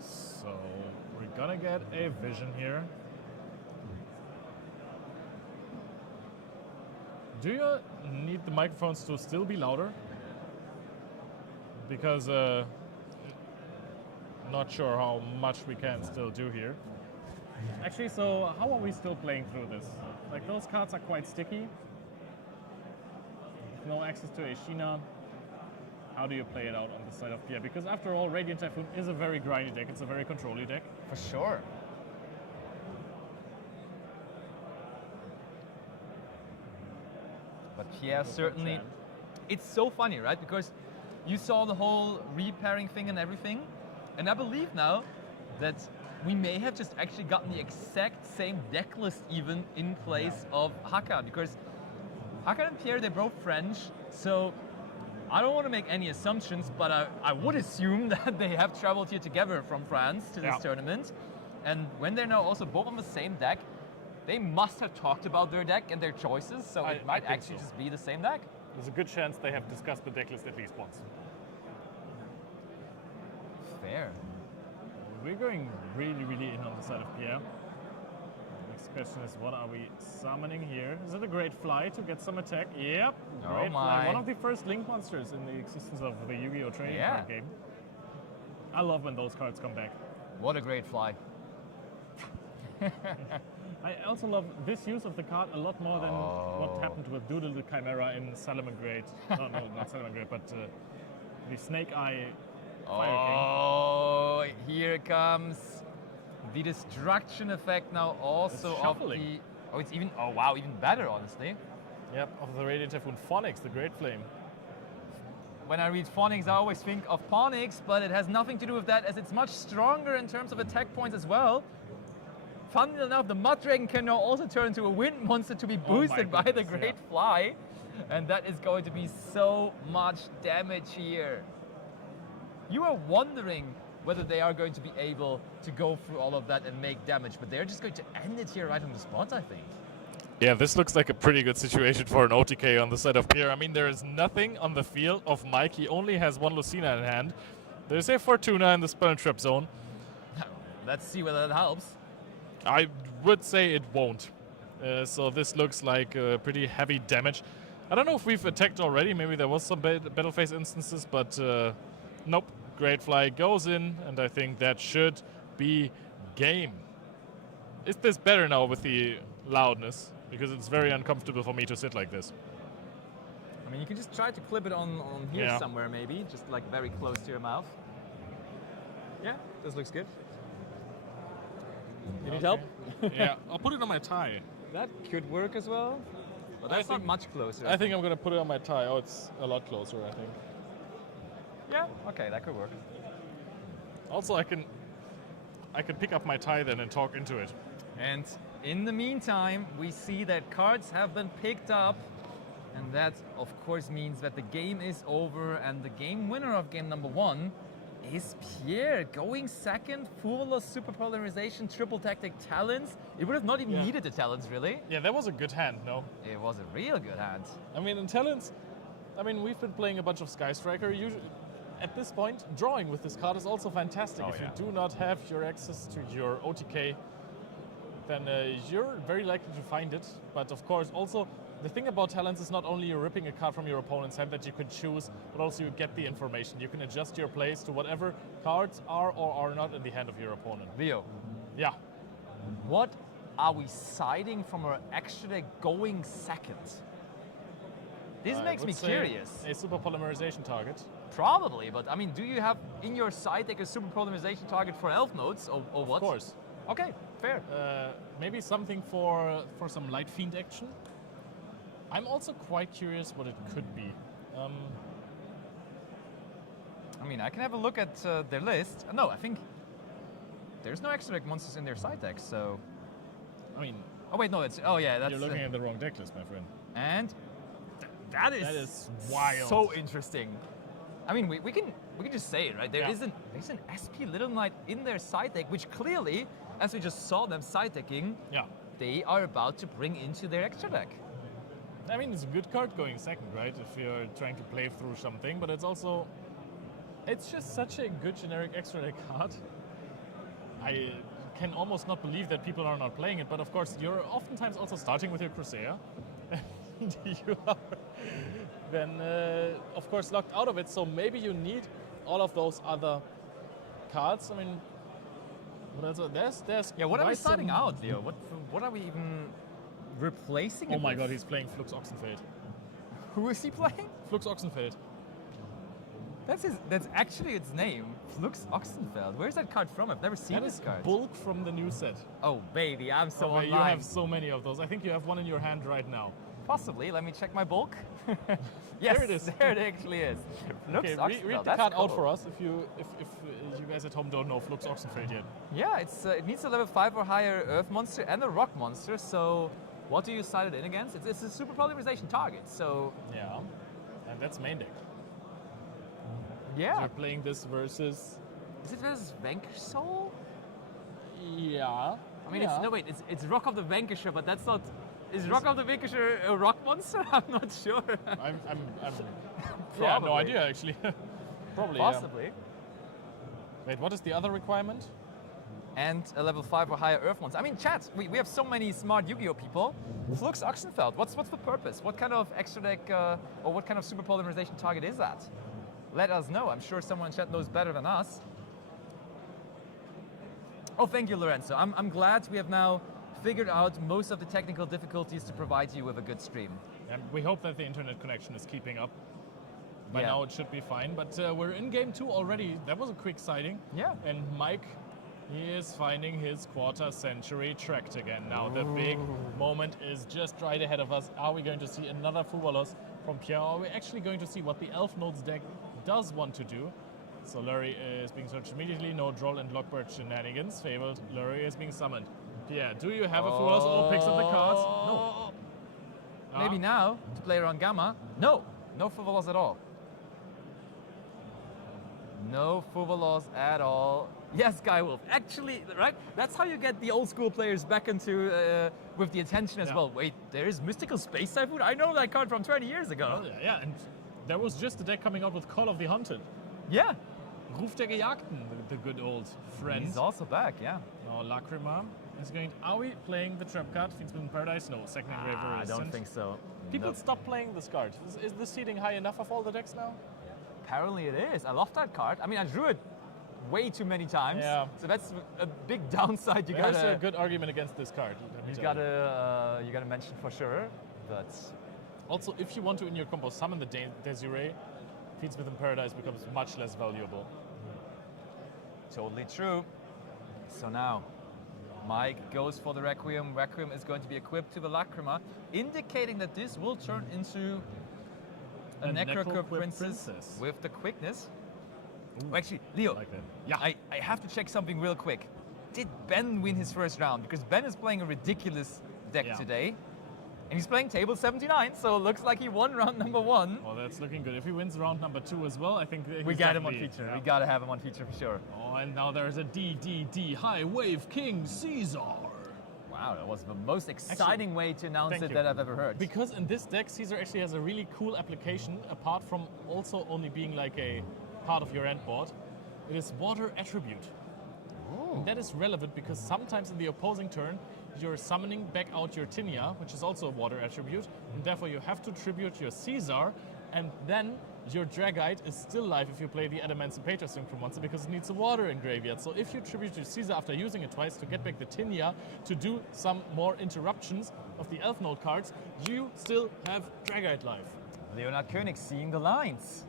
So we're gonna get a vision here. Do you need the microphones to still be louder? Because not sure how much we can still do here. Actually, so how are we still playing through this? Like, those cards are quite sticky. No access to Ashina. How do you play it out on the side of Pierre? Because after all, Radiant Typhoon is a very grindy deck. It's a very controlly deck. For sure. But Pierre certainly, it's so funny, right? Because you saw the whole repairing thing and everything. And I believe now that we may have just actually gotten the exact same deck list even in place of Hakan. Because Hakan and Pierre, they're both French. So I don't want to make any assumptions, but I would assume that they have traveled here together from France to this tournament. And when they're now also both on the same deck, they must have talked about their deck and their choices, so it might actually just be the same deck. There's a good chance they have discussed the deck list at least once. Fair. We're going really, really in on the side of Pierre. Next question is, what are we summoning here? Is it a Great Fly to get some attack? Yep, Great Fly. One of the first Link monsters in the existence of the Yu-Gi-Oh! Trading card game. I love when those cards come back. What a Great Fly. I also love this use of the card a lot more than what happened with Doodle the Chimera in Salamangreat. No, not Salamangreat, but the Snake Eye Fire King. Here comes the destruction effect now also of the... Oh, it's even... Oh, wow, even better, honestly. Yep, of the Radiant Typhoon Phonics, the Great Flame. When I read Phonics, I always think of Phonics, but it has nothing to do with that, as it's much stronger in terms of attack points as well. Funnily enough, the Mud Dragon can now also turn into a wind monster to be boosted by the Great Fly. And that is going to be so much damage here. You are wondering whether they are going to be able to go through all of that and make damage, but they're just going to end it here right on the spot, I think. Yeah, this looks like a pretty good situation for an OTK on the side of Pierre. I mean, there is nothing on the field of Mike. He only has one Lucina in hand. There's a Fortuna in the Spell and Trap zone. Let's see whether that helps. I would say it won't. So this looks like pretty heavy damage. I don't know if we've attacked already. Maybe there was some battle phase instances, but nope. Great Fly goes in, and I think that should be game. Is this better now with the loudness? Because it's very uncomfortable for me to sit like this. I mean, you can just try to clip it on here somewhere, maybe, just like very close to your mouth. Yeah, this looks good. You need help? Yeah, I'll put it on my tie. That could work as well, but that's not much closer. I think I'm gonna put it on my tie. Oh, it's a lot closer, I think. Yeah, okay, that could work. Also, I can pick up my tie then and talk into it. And in the meantime, we see that cards have been picked up, and that, of course, means that the game is over, and the game winner of game number 1 is Pierre, going second, full of super polarization, triple tactic talents. It would have not even needed the talents, really. Yeah, that was a good hand, no? It was a real good hand. I mean, in talents, we've been playing a bunch of Sky Striker. At this point, drawing with this card is also fantastic. If you do not have your access to your OTK, then you're very likely to find it. But of course, also, the thing about talents is not only you're ripping a card from your opponent's hand that you can choose, but also you get the information. You can adjust your plays to whatever cards are or are not in the hand of your opponent. Leo. Yeah. What are we siding from our extra deck going second? This makes me curious. A super polymerization target. Probably, but I mean, do you have in your side deck a super polymerization target for elf modes or what? Of course. Okay, fair. Maybe something for some Light Fiend action. I'm also quite curious what it could be. I mean, I can have a look at their list. No, I think there's no extra deck monsters in their side deck, so... I mean... Oh wait, no, it's... Oh yeah, that's... You're looking at the wrong deck list, my friend. And that is wild. So interesting. I mean, we can just say it, right? There's an SP Little Knight in their side deck, which clearly, as we just saw them side decking, they are about to bring into their extra deck. I mean, it's a good card going second, right? If you're trying to play through something, but it's just such a good generic extra deck card. I can almost not believe that people are not playing it, but of course, you're oftentimes also starting with your Crusader. You are then, of course, locked out of it, so maybe you need all of those other cards. I mean, what else? There's what are we starting out, Leo? What are we even replacing? Oh my God, he's playing Flux Ochsenfeld. Who is he playing? Flux Ochsenfeld. That's actually its name, Flux Ochsenfeld. Where's that card from? I've never seen this card. Bulk from the new set. Oh baby, I'm so online. You have so many of those. I think you have one in your hand right now. Possibly. Let me check my bulk. Yes, there it is. There it actually is. Flux Okay, read the card out for us if you guys at home don't know Flux Ochsenfeld yet. Yeah, it needs a level 5 or higher Earth monster and a Rock monster. So, what do you side it in against? It's a super polymerization target. So yeah, and that's main deck. Yeah. You're playing this versus. Is it versus Vanquish Soul? Yeah. I mean, it's Rock of the Vanquisher, but that's not. Is Rock of the Vanquisher a rock monster? I'm not sure. I'm yeah, no idea actually. Probably. Possibly. Yeah. Wait, what is the other requirement? And a level 5 or higher Earth monster. I mean, chat, we have so many smart Yu-Gi-Oh people. Flux Ochsenfeld, what's the purpose? What kind of extra deck or what kind of super polymerization target is that? Let us know. I'm sure someone in chat knows better than us. Oh, thank you, Lorenzo. I'm glad we have now figured out most of the technical difficulties to provide you with a good stream. And we hope that the internet connection is keeping up. By now it should be fine, but we're in game 2 already. That was a quick sighting. Yeah. And Mike, he is finding his quarter-century tract again. Now the big moment is just right ahead of us. Are we going to see another Fubalos from Pierre? Are we actually going to see what the Elf Nodes deck does want to do? So Lurie is being searched immediately. No Droll and Lockbird shenanigans. Fabled. Lurie is being summoned. Pierre, do you have a Fubalos? Oh, picks up the cards. No. Maybe now to play around Gamma. No Fubalos at all. No Fubalos at all. Yes, Skywolf. Actually, right? That's how you get the old school players back into with the attention as well. Wait, there is Mystical Space Typhoon? I know that card from 20 years ago. Oh, yeah, and there was just a deck coming out with Call of the Hunted. Yeah. Ruf der Gejagten, the good old friend. He's also back, yeah. Now Lacrima is going. Are we playing the trap card? Fiends in Paradise? No. Second Engraver I don't think so. People stop playing this card. Is the seeding high enough of all the decks now? Apparently it is. I love that card. I mean, I drew it way too many times. Yeah. So that's a big downside. There's a good argument against this card. You gotta mention for sure. But also, if you want to in your combo summon the Desiree, Fiends Within Paradise becomes much less valuable. Totally true. So now, Mike goes for the Requiem. Requiem is going to be equipped to the Lacrima, indicating that this will turn into a Necrocore Princess with the quickness. Oh, actually, Leo, like that. Yeah. I have to check something real quick. Did Ben win his first round? Because Ben is playing a ridiculous deck today. And he's playing table 79, so it looks like he won round number 1. Well, that's looking good. If he wins round number 2 as well, I think we got him on feature. Yeah. We gotta have him on feature for sure. Oh, and now there's a DDD High Wave King Caesar. Wow, that was the most exciting way to announce it that I've ever heard. Because in this deck, Caesar actually has a really cool application, apart from also only being like a part of your end board. It is Water Attribute. And that is relevant because sometimes in the opposing turn, you're summoning back out your Tinia, which is also a water attribute, and therefore you have to tribute your Caesar, and then your Dragite is still alive if you play the Adamancipator Synchro monster because it needs a water in graveyard. So if you tribute your Caesar after using it twice to get back the Tinia to do some more interruptions of the Elf Node cards, you still have Dragite life. Leonard Koenig seeing the lines.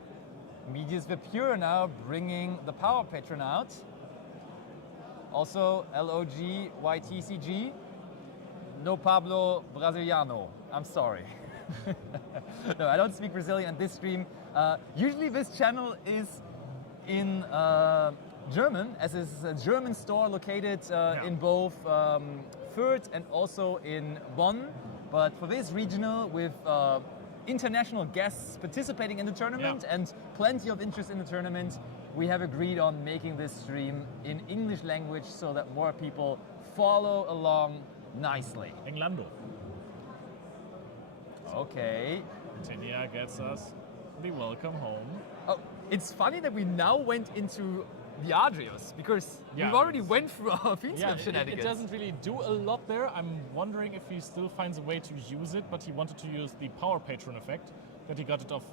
Medius Vapure now bringing the Power Patron out. Also LOG YTCG. No Pablo Brasiliano. I'm sorry. No, I don't speak Brazilian at this stream. Usually this channel is in German, as is a German store located in both Fürth and also in Bonn. But for this regional with international guests participating in the tournament and plenty of interest in the tournament, we have agreed on making this stream in English language so that more people follow along nicely. Englando. Okay. Tinia gets us the welcome home. Oh, it's funny that we now went into the Adrius because Yeah, we've already went through our Fiendslip it shenanigans. doesn't really do a lot there. I'm wondering if he still finds a way to use it, but he wanted to use the power patron effect that he got it off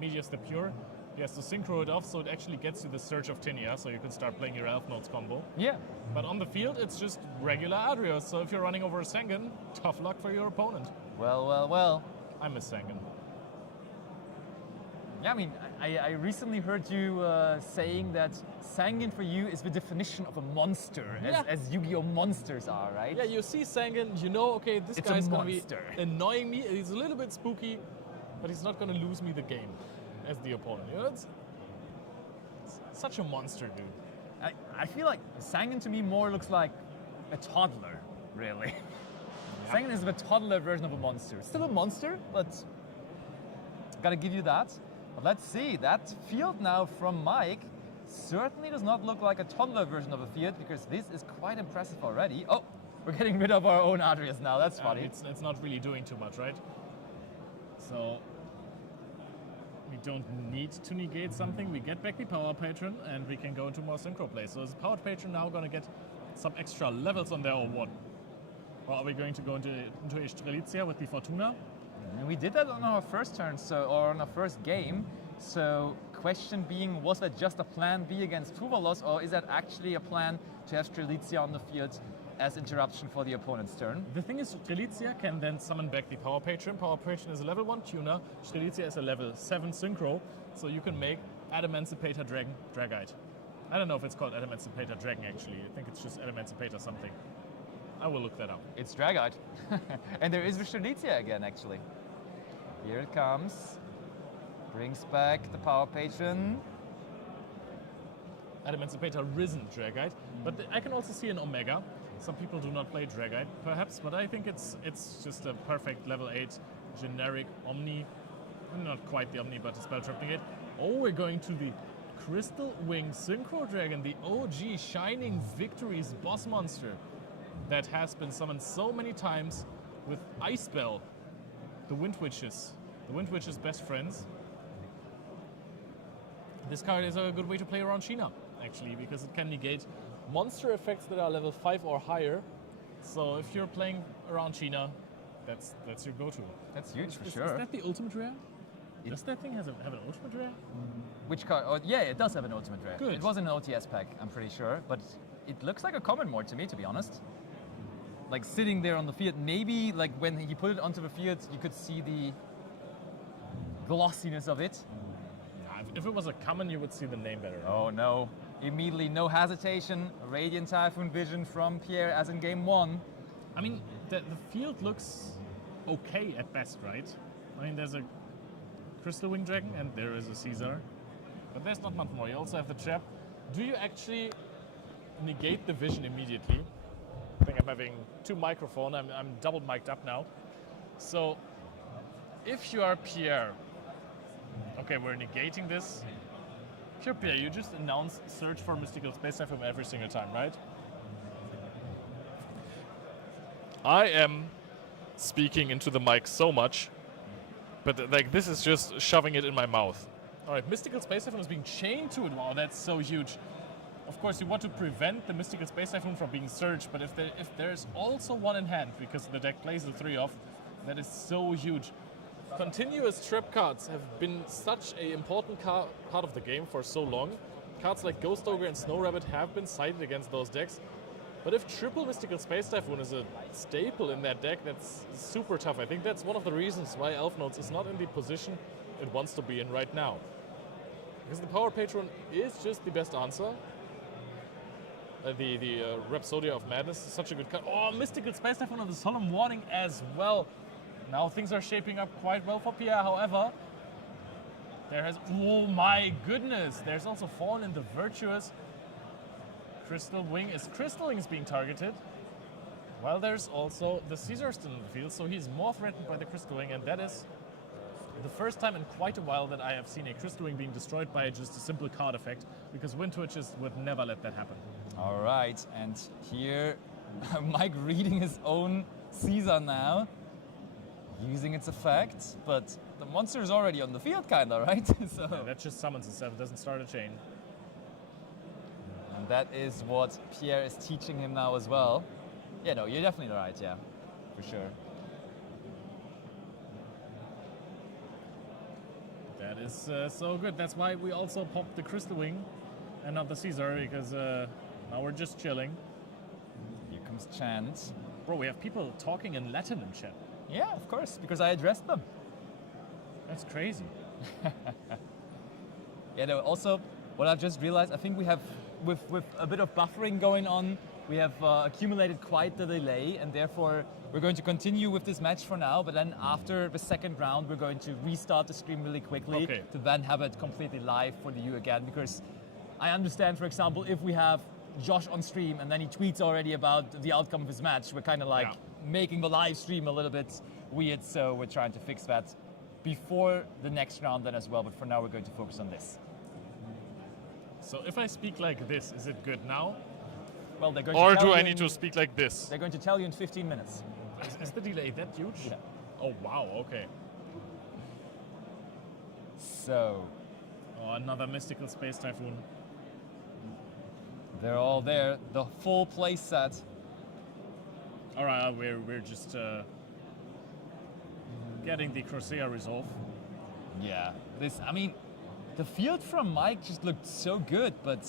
Medias the Pure. He has to synchro it off so it actually gets you the Surge of Tinia, so you can start playing your Elf Notes combo. Yeah. But on the field, it's just regular Adrius, so if you're running over a Sangan, tough luck for your opponent. Well. I miss Sangan. Yeah, I mean, I recently heard you saying that Sangan for you is the definition of a monster, as Yu-Gi-Oh! Monsters are, right? Yeah, you see Sangan, you know, okay, this It's guy's a gonna be monster. annoying me. He's a little bit spooky, but he's not gonna lose me the game as the opponent. You know, it's such a monster, dude. I feel like Sangan to me more looks like a toddler, really. Sangan is the toddler version of a monster. Still a monster, but gotta give you that. But let's see, that field now from Mike certainly does not look like a toddler version of a field because this is quite impressive already. Oh, we're getting rid of our own Adrius now, that's funny. It's not really doing too much, right? So we don't need to negate something. We get back the power patron and we can go into more synchro play. So is the power patron now going to get some extra levels on their or what? Or are we going to go into a Strelitzia with the Fortuna? And we did that on our first turn, or on our first game. So, question being, was that just a plan B against Tuvalos, or is that actually a plan to have Strelitzia on the field as interruption for the opponent's turn? The thing is, Strelitzia can then summon back the Power Patron. Power Patron is a level 1 tuner. Strelitzia is a level 7 synchro. So you can make Adamancipator Dragon Dragite. I don't know if it's called Adamancipator Dragon actually. I think it's just Adamancipator something. I will look that up. It's Dragite. And there is Strelitzia again, actually. Here it comes. Brings back the Power Patron. Adamancipator Risen Dragite. But I can also see an Omega. Some people do not play Dragite, perhaps, but I think it's just a perfect level 8 generic Omni. Not quite the Omni, but a spell triplicate. Oh, we're going to the Crystal Wing Synchro Dragon, the OG Shining Victories boss monster that has been summoned so many times with Ice Bell, the Wind Witches best friends. This card is a good way to play around Sheena, actually, because it can negate monster effects that are level 5 or higher. So if you're playing around Sheena, that's your go-to. That's huge for sure. Is that the ultimate rare? Does that thing have an ultimate rare? Which card? Oh, yeah, it does have an ultimate rare. Good. It was in an OTS pack, I'm pretty sure, but it looks like a common more to me, to be honest. Like sitting there on the field, maybe like when he put it onto the field, you could see the glossiness of it. If it was a common, you would see the name better. Oh no. Immediately, no hesitation. Radiant Typhoon Vision from Pierre as in game 1. I mean, the field looks okay at best, right? I mean, there's a Crystal Wing Dragon and there is a Caesar. But there's not much more. You also have the trap. Do you actually negate the vision immediately? I think I'm having 2 microphones. I'm double mic'd up now. So, if you are Pierre, okay, we're negating this. If you're Pierre, you just announce search for Mystical Space Typhoon every single time, right? I am speaking into the mic so much, but like this is just shoving it in my mouth. All right, Mystical Space Typhoon is being chained to it. Wow, that's so huge. Of course, you want to prevent the Mystical Space Typhoon from being searched, but if there's also one in hand, because the deck plays the 3 off, that is so huge. Continuous trap cards have been such an important part of the game for so long. Cards like Ghost Ogre and Snow Rabbit have been cited against those decks. But if triple Mystical Space Typhoon is a staple in that deck, that's super tough. I think that's one of the reasons why Elf Notes is not in the position it wants to be in right now. Because the Power Patron is just the best answer. The Rhapsodia of Madness is such a good card. Oh, Mystical Space Typhoon on the Solemn Warning as well. Now things are shaping up quite well for Pierre, however. Oh my goodness! There's also Fallen in the Virtuous. Crystal Wing is being targeted. While there's also the Caesar still in the field, so he's more threatened by the Crystal Wing, and that is the first time in quite a while that I have seen a Crystal Wing being destroyed by just a simple card effect, because Wind Twitches would never let that happen. All right, and here Mike reading his own Caesar now, using its effect, but the monster is already on the field, kinda, right? So Yeah, that just summons itself, it doesn't start a chain. and that is what Pierre is teaching him now as well. Yeah, no, you're definitely right, yeah, for sure. That is so good. That's why we also popped the Crystal Wing and not the Caesar, because now we're just chilling. Here comes Chant. Bro, we have people talking in Latin in chat. Yeah, of course, because I addressed them. That's crazy. Yeah, no, also, what I've just realized, I think we have, with a bit of buffering going on, we have accumulated quite the delay, and therefore we're going to continue with this match for now, but then after the second round, we're going to restart the stream really quickly to then have it completely live for you again, because I understand, for example, if we have Josh on stream and then he tweets already about the outcome of his match, we're kind of like making the live stream a little bit weird, so we're trying to fix that before the next round then as well, but for now we're going to focus on this. So if I speak like this, is it good now? Well, they're going Or to tell do I you need to speak like this? They're going to tell you in 15 minutes. Is the delay that huge? Yeah. Oh, wow, okay. So, Oh, another Mystical Space Typhoon. they're all there, the full play set. All right, we're just getting the Corsair resolve. Yeah, this, I mean, the field from Mike just looked so good, but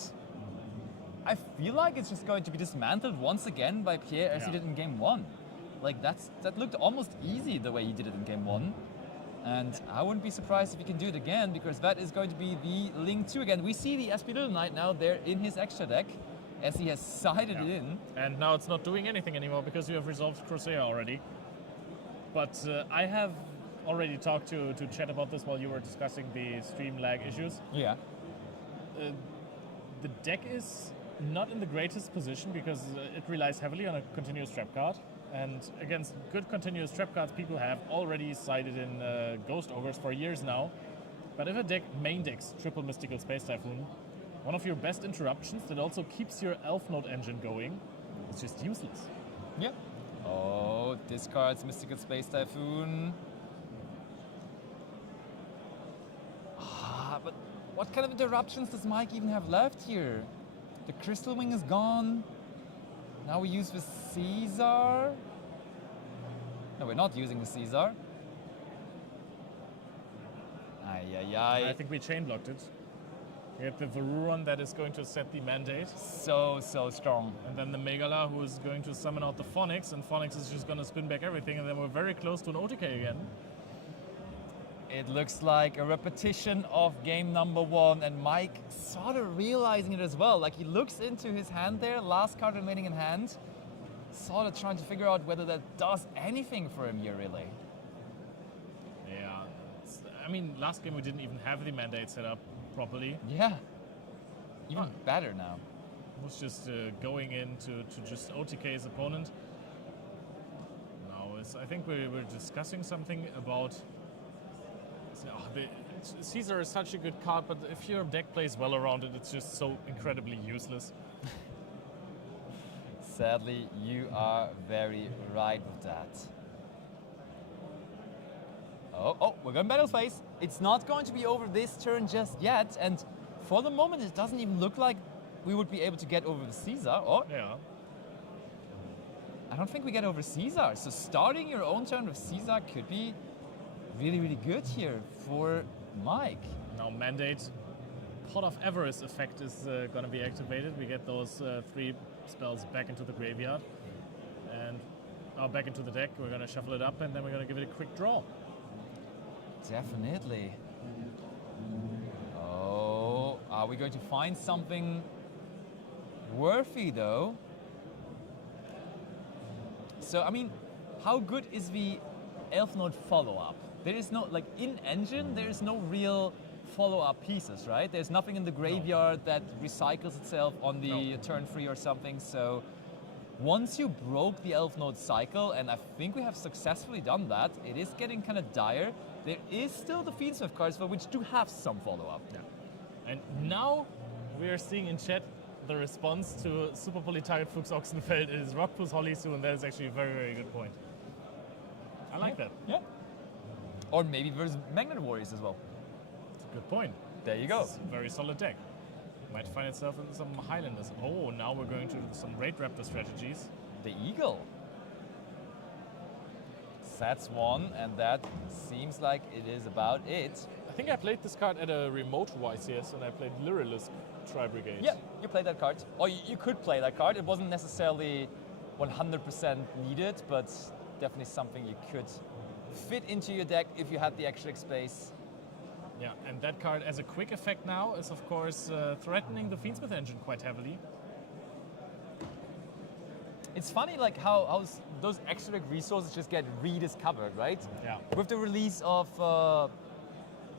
I feel like it's just going to be dismantled once again by Pierre as he did in game one. Like that looked almost easy the way he did it in game one. And I wouldn't be surprised if he can do it again, because that is going to be the Ling 2 again. We see the SP Little Knight now there in his extra deck as he has sided it in. And now it's not doing anything anymore because you have resolved Corsair already. But I have already talked to chat about this while you were discussing the stream lag issues. Yeah. The deck is not in the greatest position because it relies heavily on a continuous trap card. And against good continuous trap cards, people have already sided in Ghost Ogres for years now. But if a deck main decks triple Mystical Space Typhoon, one of your best interruptions that also keeps your Elf Node engine going, is just useless. Yeah. Oh, discards Mystical Space Typhoon. But what kind of interruptions does Mike even have left here? The Crystal Wing is gone. Now we use the Caesar. No, we're not using the Caesar. I think we chain blocked it. We have the Varuran that is going to set the mandate. So strong. And then the Megala who is going to summon out the Phonix, and Phonix is just going to spin back everything, and then we're very close to an OTK again. It looks like a repetition of game number one, and Mike sort of realizing it as well. Like he looks into his hand there, last card remaining in hand, sort of trying to figure out whether that does anything for him here, really. Yeah. I mean, last game we didn't even have the mandate set up properly. Yeah. Even better now. It was just going in to just OTK his opponent. Now, I think we were discussing something about... Caesar is such a good card, but if your deck plays well around it, it's just so incredibly useless. Sadly, you are very right with that. Oh, we're going battle phase. It's not going to be over this turn just yet, and for the moment, it doesn't even look like we would be able to get over the Caesar. Oh, yeah. I don't think we get over Caesar, so starting your own turn with Caesar could be really, really good here for Mike. Now mandate, Pot of Avarice effect is going to be activated. We get those 3 spells back into the graveyard and now back into the deck. We're going to shuffle it up and then we're going to give it a quick draw. Definitely. Oh, are we going to find something worthy though? So, I mean, how good is the Elf Node follow-up? There is no, like in engine, there is no real follow-up pieces, right? There's nothing in the graveyard that recycles itself on the turn 3 or something. So once you broke the Elf Node cycle, and I think we have successfully done that, it is getting kind of dire. there is still the Fiendsmith cards, but which do have some follow-up. Yeah. And now we are seeing in chat the response to Super Proletariat Fuchs Ochsenfeld is Rockpuss Holisu, and that is actually a very, very good point. I like that. Yeah. Or maybe versus Magnet Warriors as well. It's a good point. There you go. It's a very solid deck. Might find itself in some Highlanders. Oh, now we're going to some Raid Raptor strategies. The Eagle. That's one, and that seems like it is about it. I think I played this card at a remote YCS, and I played Lyrilisk Tri-Brigade. Yeah, you played that card. Or you could play that card. It wasn't necessarily 100% needed, but definitely something you could fit into your deck if you had the extra space. Yeah, and that card as a quick effect now is of course threatening the Fiendsmith engine quite heavily. It's funny like how those extra resources just get rediscovered, right? Yeah. With the release of,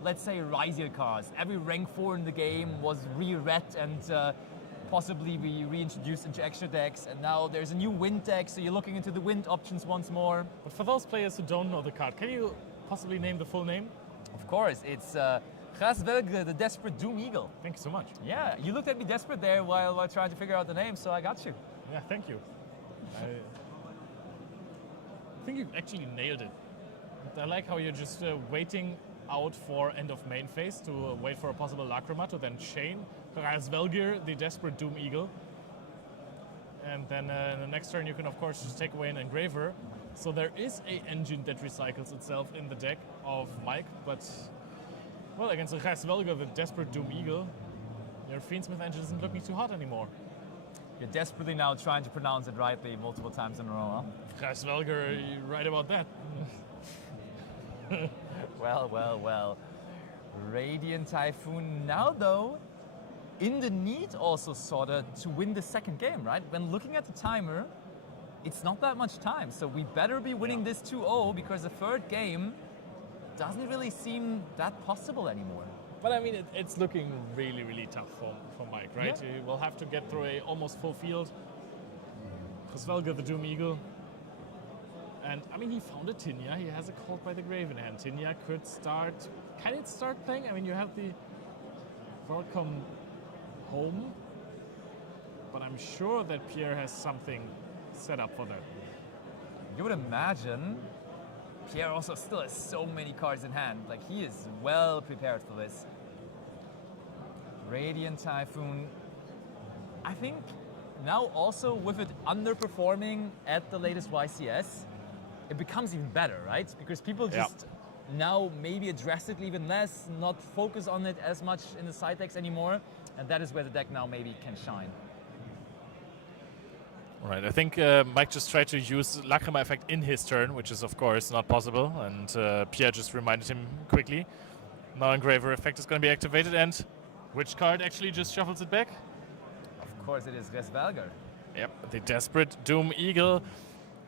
let's say, Ryziel cards, every rank 4 in the game was reread and possibly be reintroduced into extra decks, and now there's a new wind deck, so you're looking into the wind options once more. But for those players who don't know the card, can you possibly name the full name? Of course, it's Grasvelge, the Desperate Doom Eagle. Thank you so much. Yeah, you looked at me desperate there while trying to figure out the name, so I got you. Yeah, thank you. I think you actually nailed it. I like how you're just waiting out for end of main phase to wait for a possible Lacrima to then chain Grasvelge, the Desperate Doom Eagle. And then in the next turn you can of course just take away an Engraver. So there is a engine that recycles itself in the deck of Mike, but well, against the Grasvelge, the Desperate Doom Eagle, your Fiendsmith engine isn't looking too hot anymore. You're desperately now trying to pronounce it rightly multiple times in a row, huh? Grasvelge, you're right about that. Well. Radiant Typhoon now, though, in the need also sorta to win the second game, right? When looking at the timer, it's not that much time, so we better be winning this 2-0 because the third game doesn't really seem that possible anymore. But I mean, it's looking really, really tough for Mike, right? Yeah. He will have to get through a almost full field. Grasvelge, the Doom Eagle. And I mean, he found a Tinya. He has a Cult by the Grave in hand. Tinya could start. Can it start playing? I mean, you have the Welcome Home. But I'm sure that Pierre has something set up for that. You would imagine Pierre also still has so many cards in hand. Like, he is well prepared for this. Radiant Typhoon. I think now also with it underperforming at the latest YCS, it becomes even better, right? Because people just now maybe address it even less, not focus on it as much in the side decks anymore, and that is where the deck now maybe can shine. All right, I think Mike just tried to use Lacrima effect in his turn, which is of course not possible, and Pierre just reminded him quickly. Now Engraver effect is going to be activated, and which card actually just shuffles it back? Of course it is Grasvelge. Yep, the Desperate Doom Eagle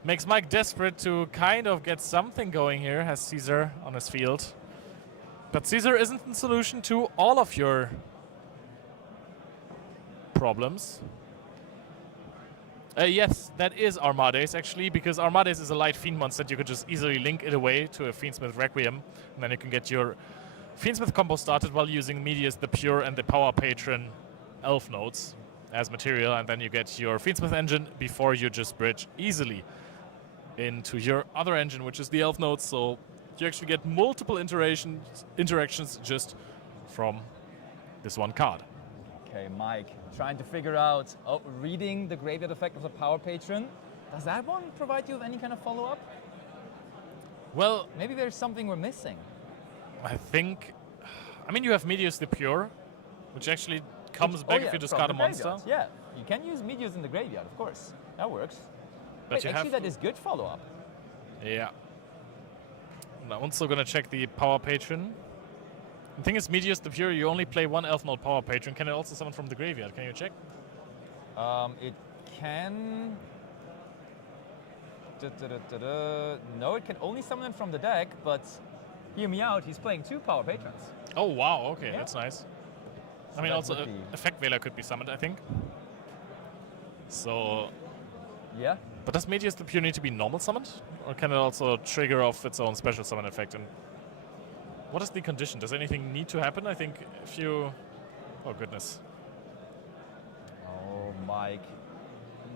makes Mike desperate to kind of get something going here, has Caesar on his field. But Caesar isn't the solution to all of your problems. Yes, that is Armades actually, because Armades is a light Fiend monster that you could just easily link it away to a Fiendsmith Requiem, and then you can get your Fiendsmith combo started while using Medius, the Pure, and the Power Patron Elf nodes as material, and then you get your Fiendsmith engine before you just bridge easily into your other engine, which is the Elf nodes, so you actually get multiple interactions just from this one card. Okay, Mike, trying to figure out, reading the graveyard effect of the Power Patron. Does that one provide you with any kind of follow-up? Well, maybe there's something we're missing. I think, I mean, you have Medius the Pure, which actually comes back if you discard a monster. Yeah, you can use Medius in the graveyard, of course. That works. But wait, actually that is good follow-up. Yeah. I'm also going to check the Power Patron. The thing is, Medius the Pure, you only play one Elf Mode Power Patron. Can it also summon from the graveyard? Can you check? It can... No, it can only summon it from the deck, but hear me out, he's playing 2 Power Patrons. Oh, wow, okay, that's nice. So I mean, also, Effect Veiler could be summoned, I think. So... Yeah. But does Medius the Pure need to be normal summoned? Or can it also trigger off its own special summon effect? And What is the condition? Does anything need to happen? I think if you... Oh, goodness. Oh, Mike.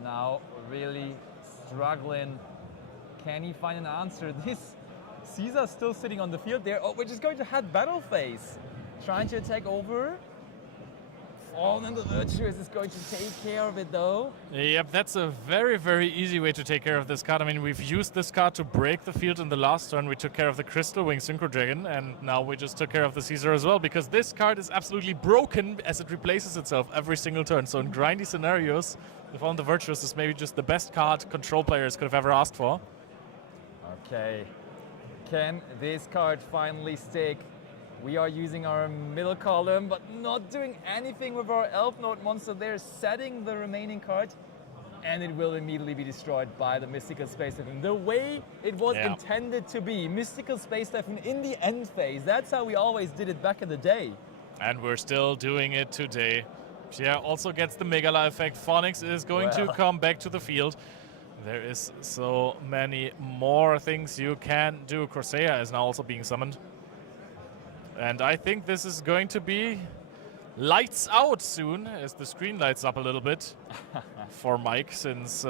Now really struggling. Can he find an answer? This Caesar's still sitting on the field there. Oh, we're just going to head battle phase. Trying to attack over. Fallen in the Virtuous is going to take care of it though. Yep, that's a very, very easy way to take care of this card. I mean, we've used this card to break the field in the last turn. We took care of the Crystal Wing Synchro Dragon, and now we just took care of the Caesar as well, because this card is absolutely broken as it replaces itself every single turn. So in grindy scenarios, the Fallen the Virtuous is maybe just the best card control players could have ever asked for. Okay. Can this card finally stick? We are using our middle column, but not doing anything with our Elf Node monster. They're setting the remaining card, and it will immediately be destroyed by the Mystical Space Typhoon. The way it was intended to be, Mystical Space Typhoon in the end phase. That's how we always did it back in the day. And we're still doing it today. Pierre also gets the Megala effect. Phonix is going to come back to the field. There is so many more things you can do. Corsair is now also being summoned. And I think this is going to be lights out soon, as the screen lights up a little bit for Mike, since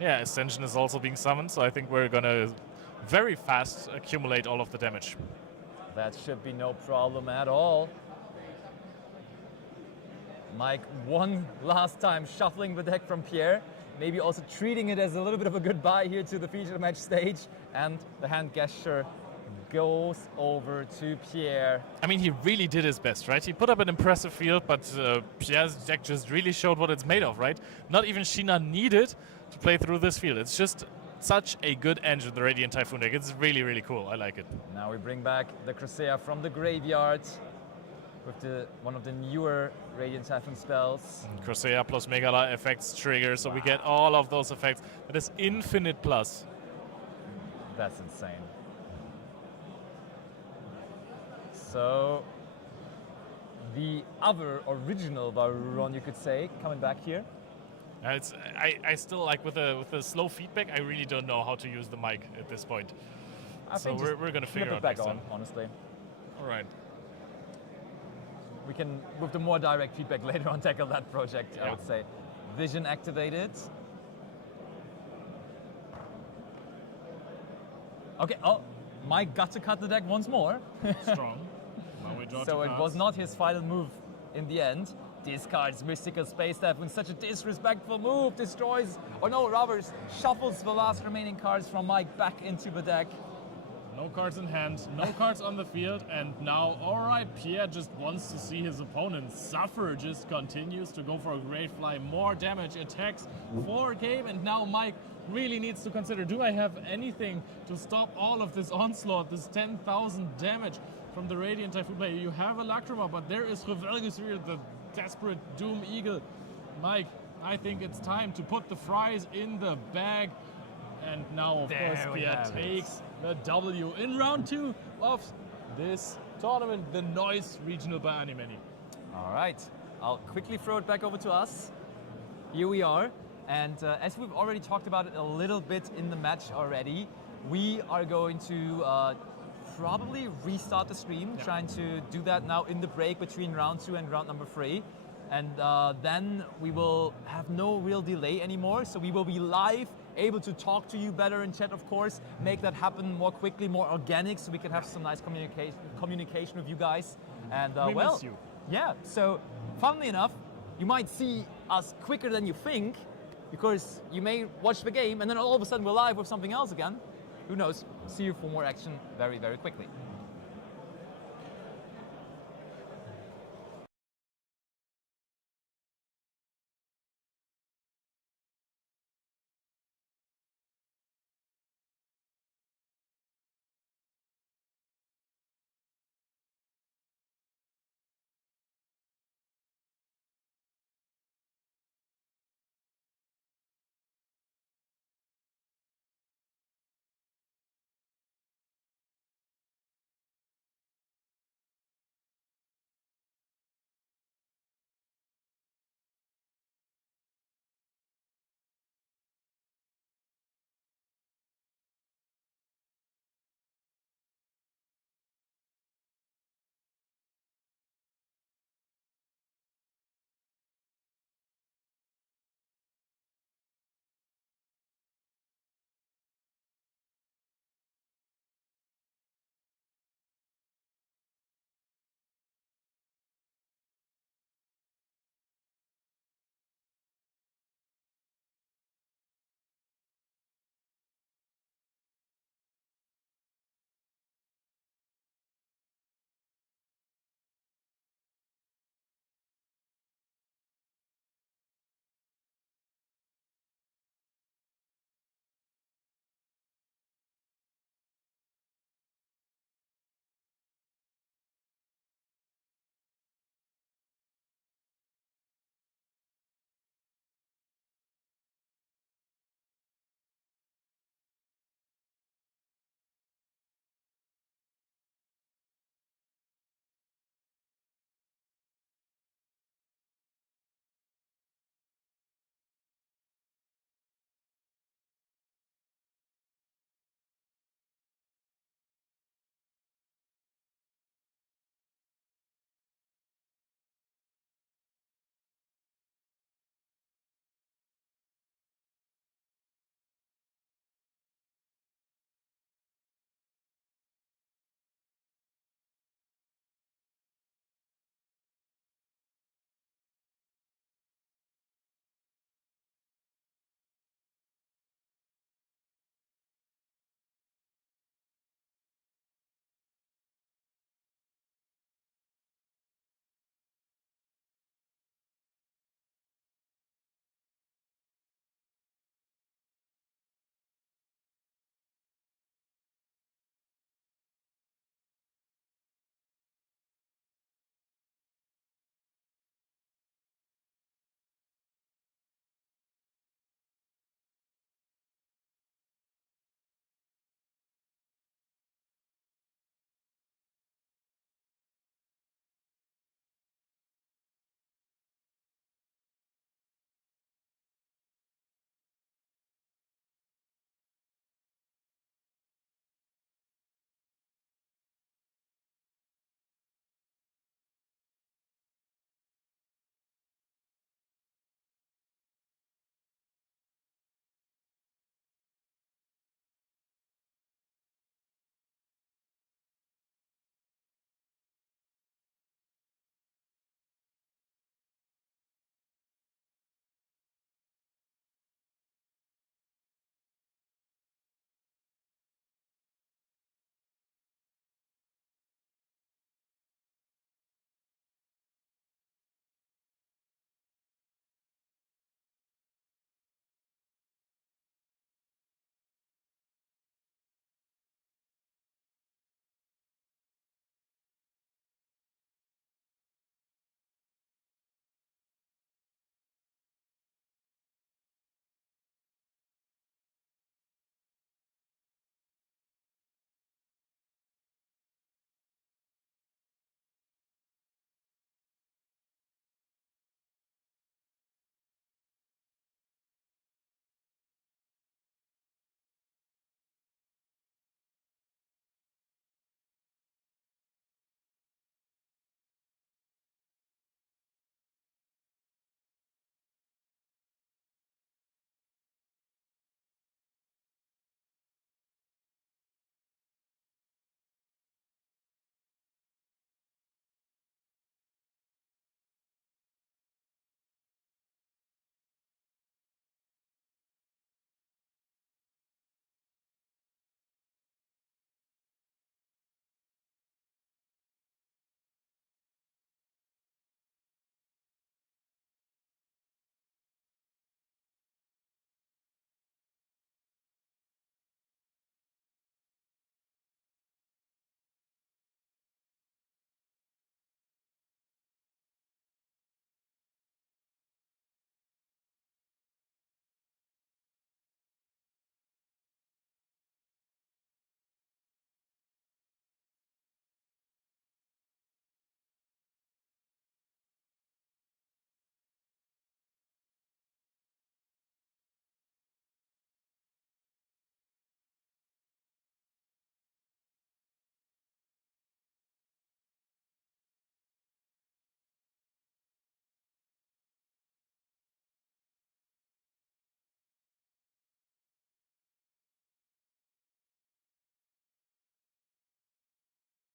Ascension is also being summoned. So I think we're going to very fast accumulate all of the damage. That should be no problem at all. Mike, one last time shuffling the deck from Pierre, maybe also treating it as a little bit of a goodbye here to the feature match stage, and the hand gesture goes over to Pierre. I mean, he really did his best, right? He put up an impressive field, but Pierre's deck just really showed what it's made of, right? Not even Sheena needed to play through this field. It's just such a good engine, the Radiant Typhoon deck. It's really, really cool. I like it. Now we bring back the Corsair from the graveyard with one of the newer Radiant Typhoon spells. Corsair plus Megala effects trigger, so we get all of those effects. That is infinite plus. That's insane. So, the other original Baron, you could say, coming back here. I still, like, with the slow feedback, I really don't know how to use the mic at this point. I think we're going to figure out back next on, time. honestly. All right. We can, with the more direct feedback later on, tackle that project, I would say. Vision activated. Okay, oh, Mike got to cut the deck once more. Strong. Now we draw so it cards. was not his final move in the end. Discards Mystical Space Typhoon, such a disrespectful move, destroys, or no, rather shuffles the last remaining cards from Mike back into the deck. No cards in hand, no cards on the field, and now, all right, Pierre just wants to see his opponent suffer, just continues to go for a great fly, more damage, attacks for game, and now Mike really needs to consider, do I have anything to stop all of this onslaught, this 10,000 damage from the Radiant Typhoon player? You have a Lacrima, but there is Revelgus here, the desperate Doom Eagle. Mike, I think it's time to put the fries in the bag. And now, of course, Pierre takes the W in round 2 of this tournament, the Neuss Regional by Animany. All right, I'll quickly throw it back over to us. Here we are, and as we've already talked about it a little bit in the match already, we are going to probably restart the stream, trying to do that now in the break between round 2 and round number 3. And then we will have no real delay anymore, so we will be live, able to talk to you better in chat, of course, make that happen more quickly, more organic, so we can have some nice communication with you guys. And we miss you. Yeah, so funnily enough, you might see us quicker than you think, because you may watch the game and then all of a sudden we're live with something else again. Who knows? See you for more action very, very quickly.